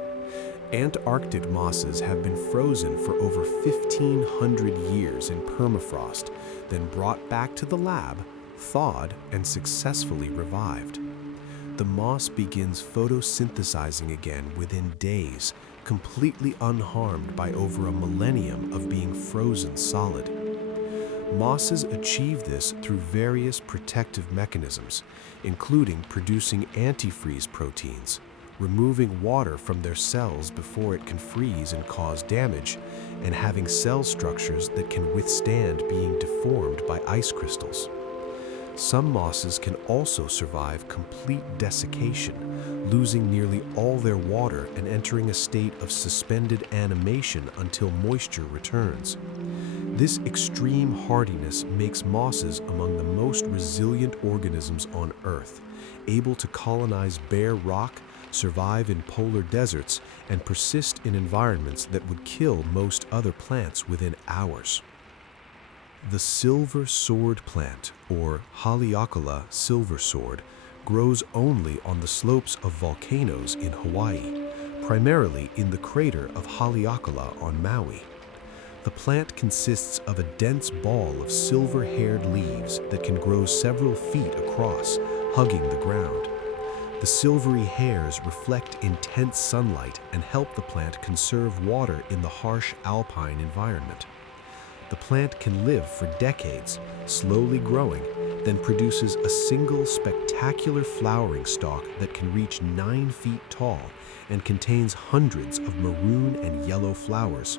Antarctic mosses have been frozen for over 1,500 years in permafrost, then brought back to the lab, thawed, and successfully revived. The moss begins photosynthesizing again within days, completely unharmed by over a millennium of being frozen solid. Mosses achieve this through various protective mechanisms, including producing antifreeze proteins, removing water from their cells before it can freeze and cause damage, and having cell structures that can withstand being deformed by ice crystals. Some mosses can also survive complete desiccation, losing nearly all their water and entering a state of suspended animation until moisture returns. This extreme hardiness makes mosses among the most resilient organisms on Earth, able to colonize bare rock, survive in polar deserts, and persist in environments that would kill most other plants within hours. The silver sword plant, or Haleakala silver sword, grows only on the slopes of volcanoes in Hawaii, primarily in the crater of Haleakala on Maui. The plant consists of a dense ball of silver-haired leaves that can grow several feet across, hugging the ground. The silvery hairs reflect intense sunlight and help the plant conserve water in the harsh alpine environment. The plant can live for decades, slowly growing, then produces a single spectacular flowering stalk that can reach 9 feet tall and contains hundreds of maroon and yellow flowers.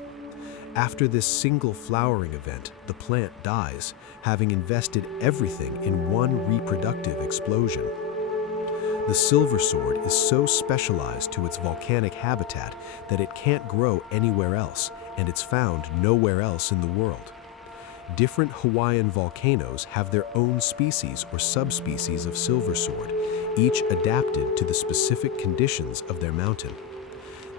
After this single flowering event, the plant dies, having invested everything in one reproductive explosion. The silver sword is so specialized to its volcanic habitat that it can't grow anywhere else, and it's found nowhere else in the world. Different Hawaiian volcanoes have their own species or subspecies of silver sword, each adapted to the specific conditions of their mountain.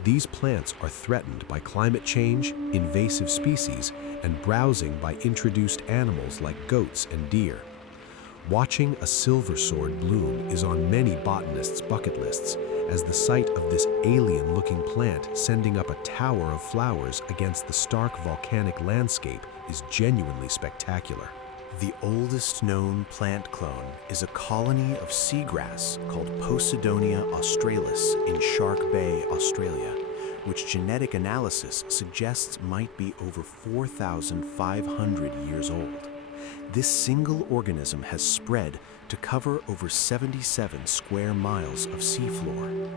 These plants are threatened by climate change, invasive species, and browsing by introduced animals like goats and deer. Watching a silver sword bloom is on many botanists' bucket lists, as the sight of this alien-looking plant sending up a tower of flowers against the stark volcanic landscape is genuinely spectacular. The oldest known plant clone is a colony of seagrass called Posidonia australis in Shark Bay, Australia, which genetic analysis suggests might be over 4,500 years old. This single organism has spread to cover over 77 square miles of seafloor.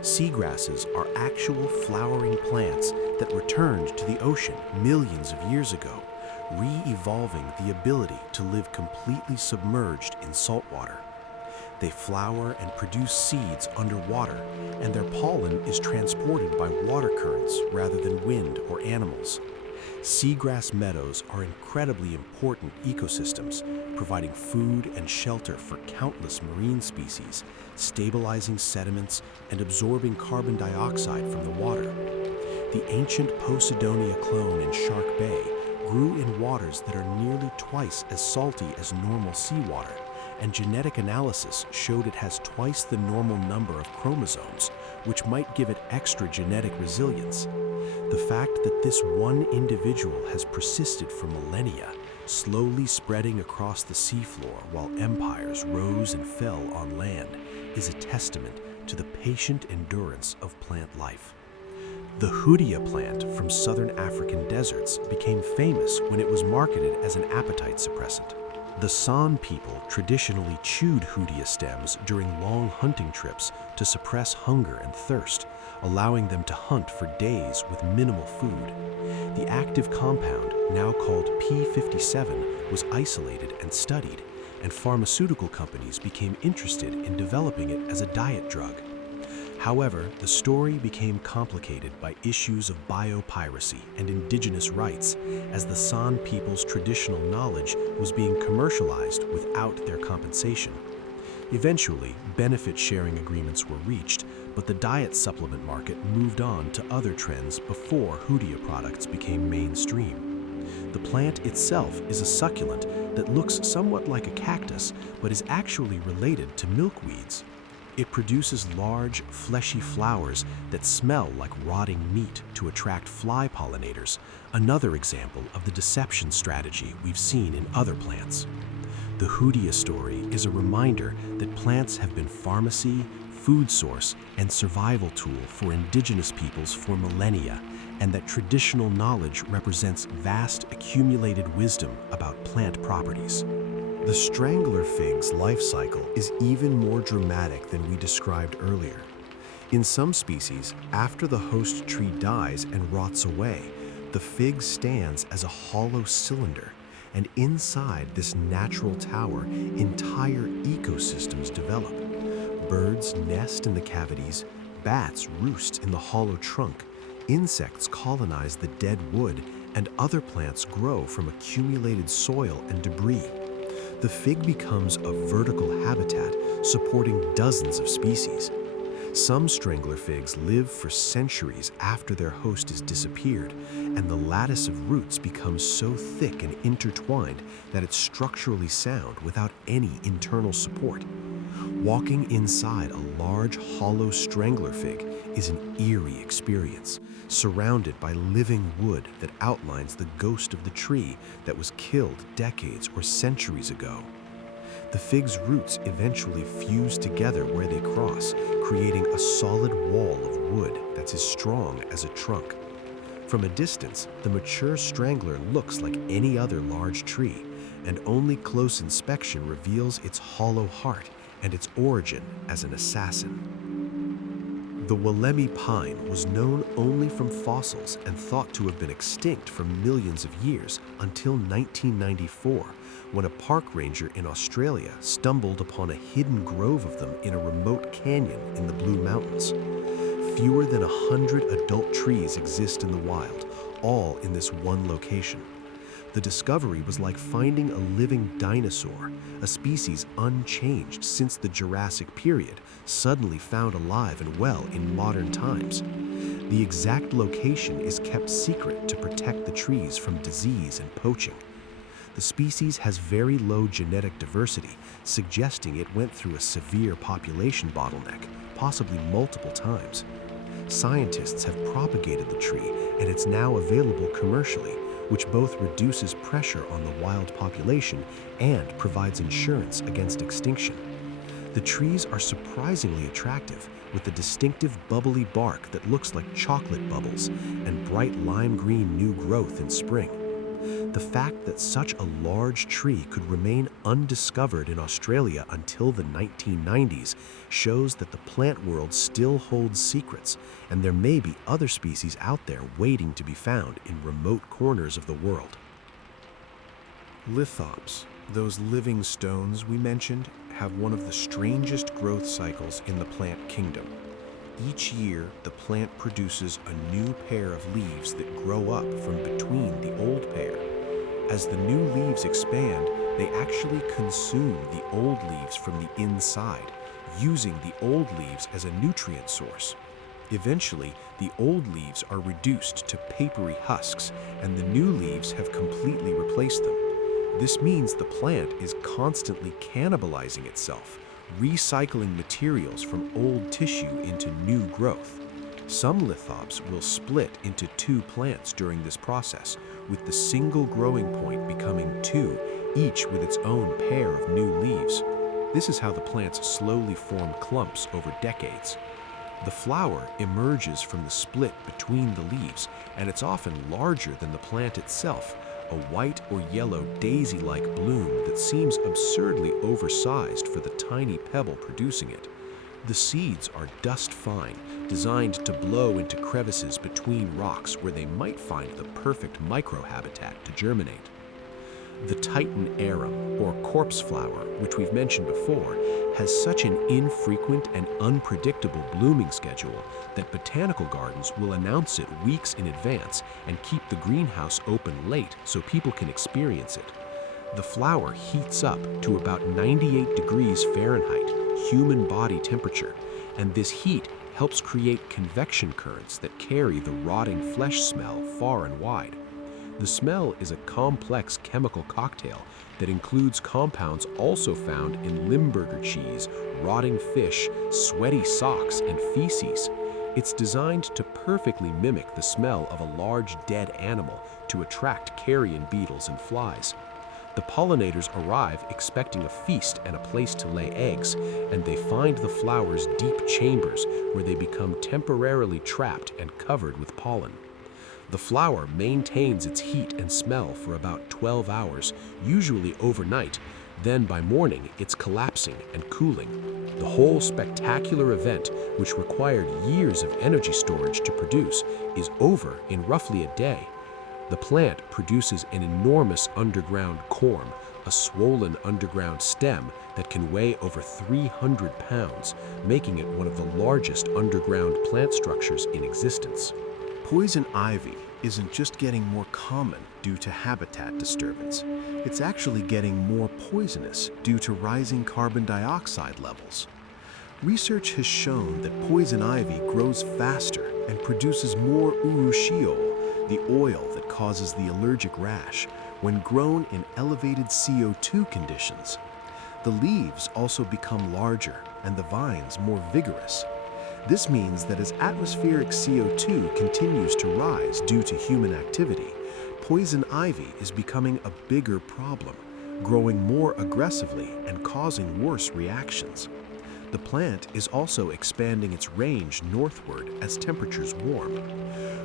Seagrasses are actual flowering plants that returned to the ocean millions of years ago, re-evolving the ability to live completely submerged in saltwater. They flower and produce seeds underwater, and their pollen is transported by water currents rather than wind or animals. Seagrass meadows are incredibly important ecosystems, providing food and shelter for countless marine species, stabilizing sediments, and absorbing carbon dioxide from the water. The ancient Posidonia clone in Shark Bay grew in waters that are nearly twice as salty as normal seawater, and genetic analysis showed it has twice the normal number of chromosomes, which might give it extra genetic resilience. The fact that this one individual has persisted for millennia, slowly spreading across the seafloor while empires rose and fell on land, is a testament to the patient endurance of plant life. The hoodia plant from southern African deserts became famous when it was marketed as an appetite suppressant. The San people traditionally chewed hoodia stems during long hunting trips to suppress hunger and thirst, allowing them to hunt for days with minimal food. The active compound, now called P57, was isolated and studied, and pharmaceutical companies became interested in developing it as a diet drug. However, the story became complicated by issues of biopiracy and indigenous rights, as the San people's traditional knowledge was being commercialized without their compensation. Eventually, benefit-sharing agreements were reached, but the diet supplement market moved on to other trends before Hoodia products became mainstream. The plant itself is a succulent that looks somewhat like a cactus, but is actually related to milkweeds. It produces large, fleshy flowers that smell like rotting meat to attract fly pollinators, another example of the deception strategy we've seen in other plants. The Hoodia story is a reminder that plants have been pharmacy, food source, and survival tool for indigenous peoples for millennia, and that traditional knowledge represents vast accumulated wisdom about plant properties. The strangler fig's life cycle is even more dramatic than we described earlier. In some species, after the host tree dies and rots away, the fig stands as a hollow cylinder, and inside this natural tower, entire ecosystems develop. Birds nest in the cavities, bats roost in the hollow trunk, insects colonize the dead wood, and other plants grow from accumulated soil and debris. The fig becomes a vertical habitat supporting dozens of species. Some strangler figs live for centuries after their host has disappeared, and the lattice of roots becomes so thick and intertwined that it's structurally sound without any internal support. Walking inside a large, hollow strangler fig is an eerie experience, surrounded by living wood that outlines the ghost of the tree that was killed decades or centuries ago. The fig's roots eventually fuse together where they cross, creating a solid wall of wood that's as strong as a trunk. From a distance, the mature strangler looks like any other large tree, and only close inspection reveals its hollow heart and its origin as an assassin. The Wollemi pine was known only from fossils and thought to have been extinct for millions of years until 1994, when a park ranger in Australia stumbled upon a hidden grove of them in a remote canyon in the Blue Mountains. Fewer than 100 adult trees exist in the wild, all in this one location. The discovery was like finding a living dinosaur, a species unchanged since the Jurassic period, suddenly found alive and well in modern times. The exact location is kept secret to protect the trees from disease and poaching. The species has very low genetic diversity, suggesting it went through a severe population bottleneck, possibly multiple times. Scientists have propagated the tree, and it's now available commercially, which both reduces pressure on the wild population and provides insurance against extinction. The trees are surprisingly attractive, with the distinctive bubbly bark that looks like chocolate bubbles and bright lime green new growth in spring. The fact that such a large tree could remain undiscovered in Australia until the 1990s shows that the plant world still holds secrets, and there may be other species out there waiting to be found in remote corners of the world. Lithops, those living stones we mentioned, have one of the strangest growth cycles in the plant kingdom. Each year, the plant produces a new pair of leaves that grow up from between the old pair. As the new leaves expand, they actually consume the old leaves from the inside, using the old leaves as a nutrient source. Eventually, the old leaves are reduced to papery husks, and the new leaves have completely replaced them. This means the plant is constantly cannibalizing itself, recycling materials from old tissue into new growth. Some lithops will split into two plants during this process, with the single growing point becoming two, each with its own pair of new leaves. This is how the plants slowly form clumps over decades. The flower emerges from the split between the leaves, and it's often larger than the plant itself, a white or yellow daisy-like bloom that seems absurdly oversized for the tiny pebble producing it. The seeds are dust-fine, designed to blow into crevices between rocks where they might find the perfect microhabitat to germinate. The Titan arum, or corpse flower, which we've mentioned before, has such an infrequent and unpredictable blooming schedule that botanical gardens will announce it weeks in advance and keep the greenhouse open late so people can experience it. The flower heats up to about 98 degrees Fahrenheit, human body temperature, and this heat helps create convection currents that carry the rotting flesh smell far and wide. The smell is a complex chemical cocktail that includes compounds also found in Limburger cheese, rotting fish, sweaty socks, and feces. It's designed to perfectly mimic the smell of a large dead animal to attract carrion beetles and flies. The pollinators arrive expecting a feast and a place to lay eggs, and they find the flower's deep chambers where they become temporarily trapped and covered with pollen. The flower maintains its heat and smell for about 12 hours, usually overnight. Then by morning, it's collapsing and cooling. The whole spectacular event, which required years of energy storage to produce, is over in roughly a day. The plant produces an enormous underground corm, a swollen underground stem that can weigh over 300 pounds, making it one of the largest underground plant structures in existence. Poison ivy isn't just getting more common due to habitat disturbance. It's actually getting more poisonous due to rising carbon dioxide levels. Research has shown that poison ivy grows faster and produces more urushiol, the oil that causes the allergic rash, when grown in elevated CO2 conditions. The leaves also become larger and the vines more vigorous. This means that as atmospheric CO2 continues to rise due to human activity, poison ivy is becoming a bigger problem, growing more aggressively and causing worse reactions. The plant is also expanding its range northward as temperatures warm.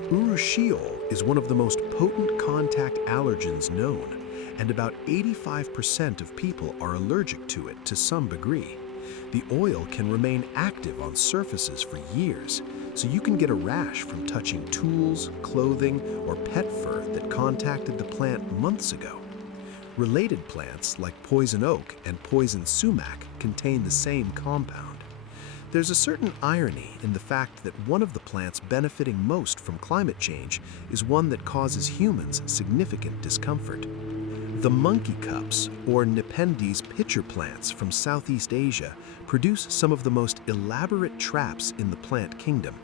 Urushiol is one of the most potent contact allergens known, and about 85% of people are allergic to it to some degree. The oil can remain active on surfaces for years, so you can get a rash from touching tools, clothing, or pet fur that contacted the plant months ago. Related plants like poison oak and poison sumac contain the same compound. There's a certain irony in the fact that one of the plants benefiting most from climate change is one that causes humans significant discomfort. The monkey cups, or Nepenthes pitcher plants from Southeast Asia, produce some of the most elaborate traps in the plant kingdom.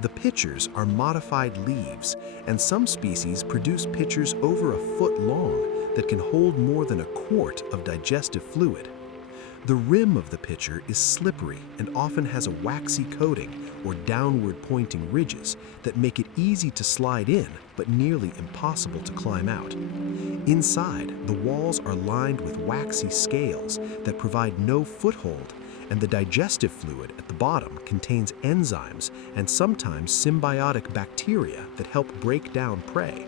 The pitchers are modified leaves, and some species produce pitchers over a foot long that can hold more than a quart of digestive fluid. The rim of the pitcher is slippery and often has a waxy coating or downward pointing ridges that make it easy to slide in but nearly impossible to climb out. Inside, the walls are lined with waxy scales that provide no foothold, and the digestive fluid at the bottom contains enzymes and sometimes symbiotic bacteria that help break down prey.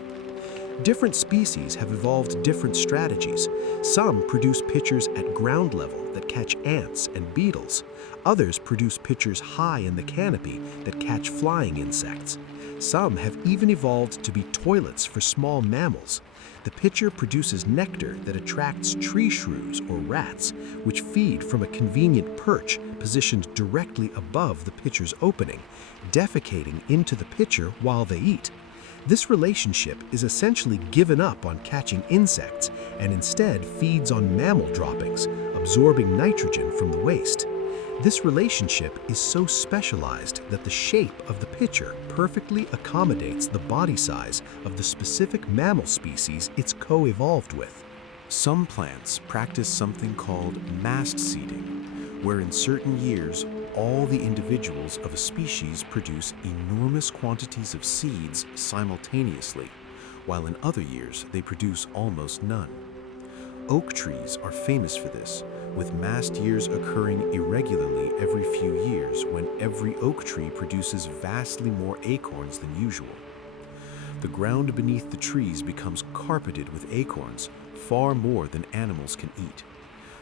Different species have evolved different strategies. Some produce pitchers at ground level that catch ants and beetles. Others produce pitchers high in the canopy that catch flying insects. Some have even evolved to be toilets for small mammals. The pitcher produces nectar that attracts tree shrews or rats, which feed from a convenient perch positioned directly above the pitcher's opening, defecating into the pitcher while they eat. This relationship is essentially given up on catching insects and instead feeds on mammal droppings, absorbing nitrogen from the waste. This relationship is so specialized that the shape of the pitcher perfectly accommodates the body size of the specific mammal species it's co-evolved with. Some plants practice something called mast seeding, where in certain years, all the individuals of a species produce enormous quantities of seeds simultaneously, while in other years they produce almost none. Oak trees are famous for this, with mast years occurring irregularly every few years when every oak tree produces vastly more acorns than usual. The ground beneath the trees becomes carpeted with acorns, far more than animals can eat.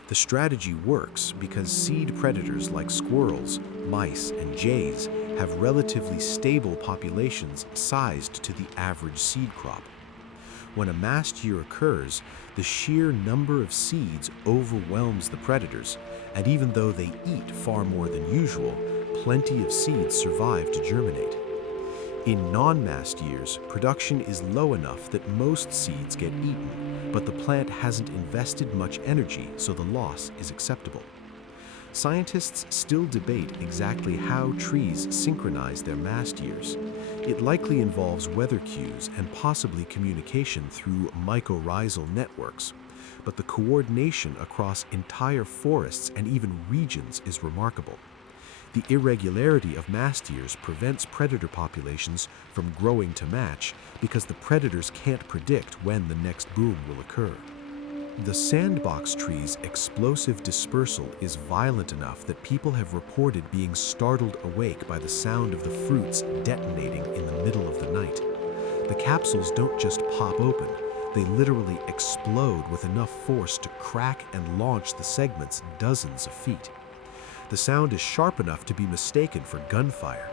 The strategy works because seed predators like squirrels, mice, and jays have relatively stable populations sized to the average seed crop. When a mast year occurs, the sheer number of seeds overwhelms the predators, and even though they eat far more than usual, plenty of seeds survive to germinate. In non-mast years, production is low enough that most seeds get eaten, but the plant hasn't invested much energy, so the loss is acceptable. Scientists still debate exactly how trees synchronize their mast years. It likely involves weather cues and possibly communication through mycorrhizal networks. But the coordination across entire forests and even regions is remarkable. The irregularity of mast years prevents predator populations from growing to match because the predators can't predict when the next boom will occur. The sandbox tree's explosive dispersal is violent enough that people have reported being startled awake by the sound of the fruits detonating in the middle of the night. The capsules don't just pop open, they literally explode with enough force to crack and launch the segments dozens of feet. The sound is sharp enough to be mistaken for gunfire.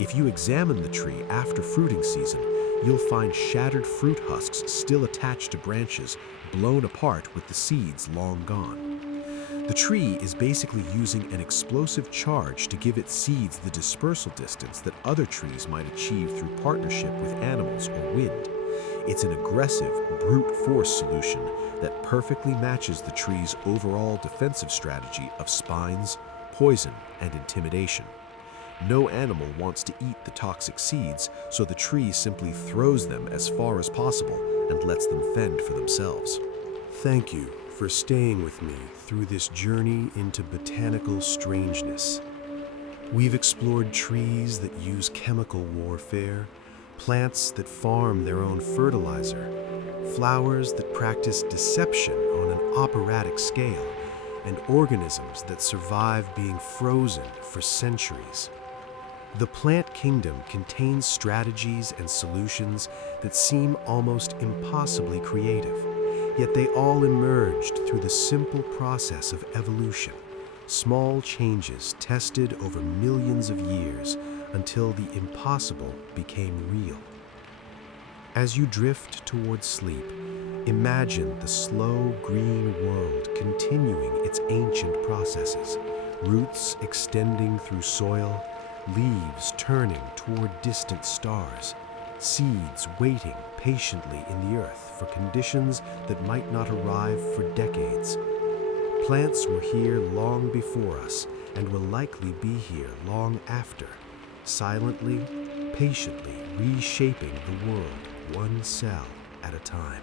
If you examine the tree after fruiting season, you'll find shattered fruit husks still attached to branches, blown apart with the seeds long gone. The tree is basically using an explosive charge to give its seeds the dispersal distance that other trees might achieve through partnership with animals or wind. It's an aggressive, brute force solution that perfectly matches the tree's overall defensive strategy of spines, poison, and intimidation. No animal wants to eat the toxic seeds, so the tree simply throws them as far as possible and lets them fend for themselves. Thank you for staying with me through this journey into botanical strangeness. We've explored trees that use chemical warfare, plants that farm their own fertilizer, flowers that practice deception on an operatic scale, and organisms that survive being frozen for centuries. The plant kingdom contains strategies and solutions that seem almost impossibly creative, yet they all emerged through the simple process of evolution, small changes tested over millions of years until the impossible became real. As you drift towards sleep, imagine the slow green world continuing its ancient processes, roots extending through soil, leaves turning toward distant stars, seeds waiting patiently in the earth for conditions that might not arrive for decades. Plants were here long before us and will likely be here long after, silently, patiently reshaping the world one cell at a time.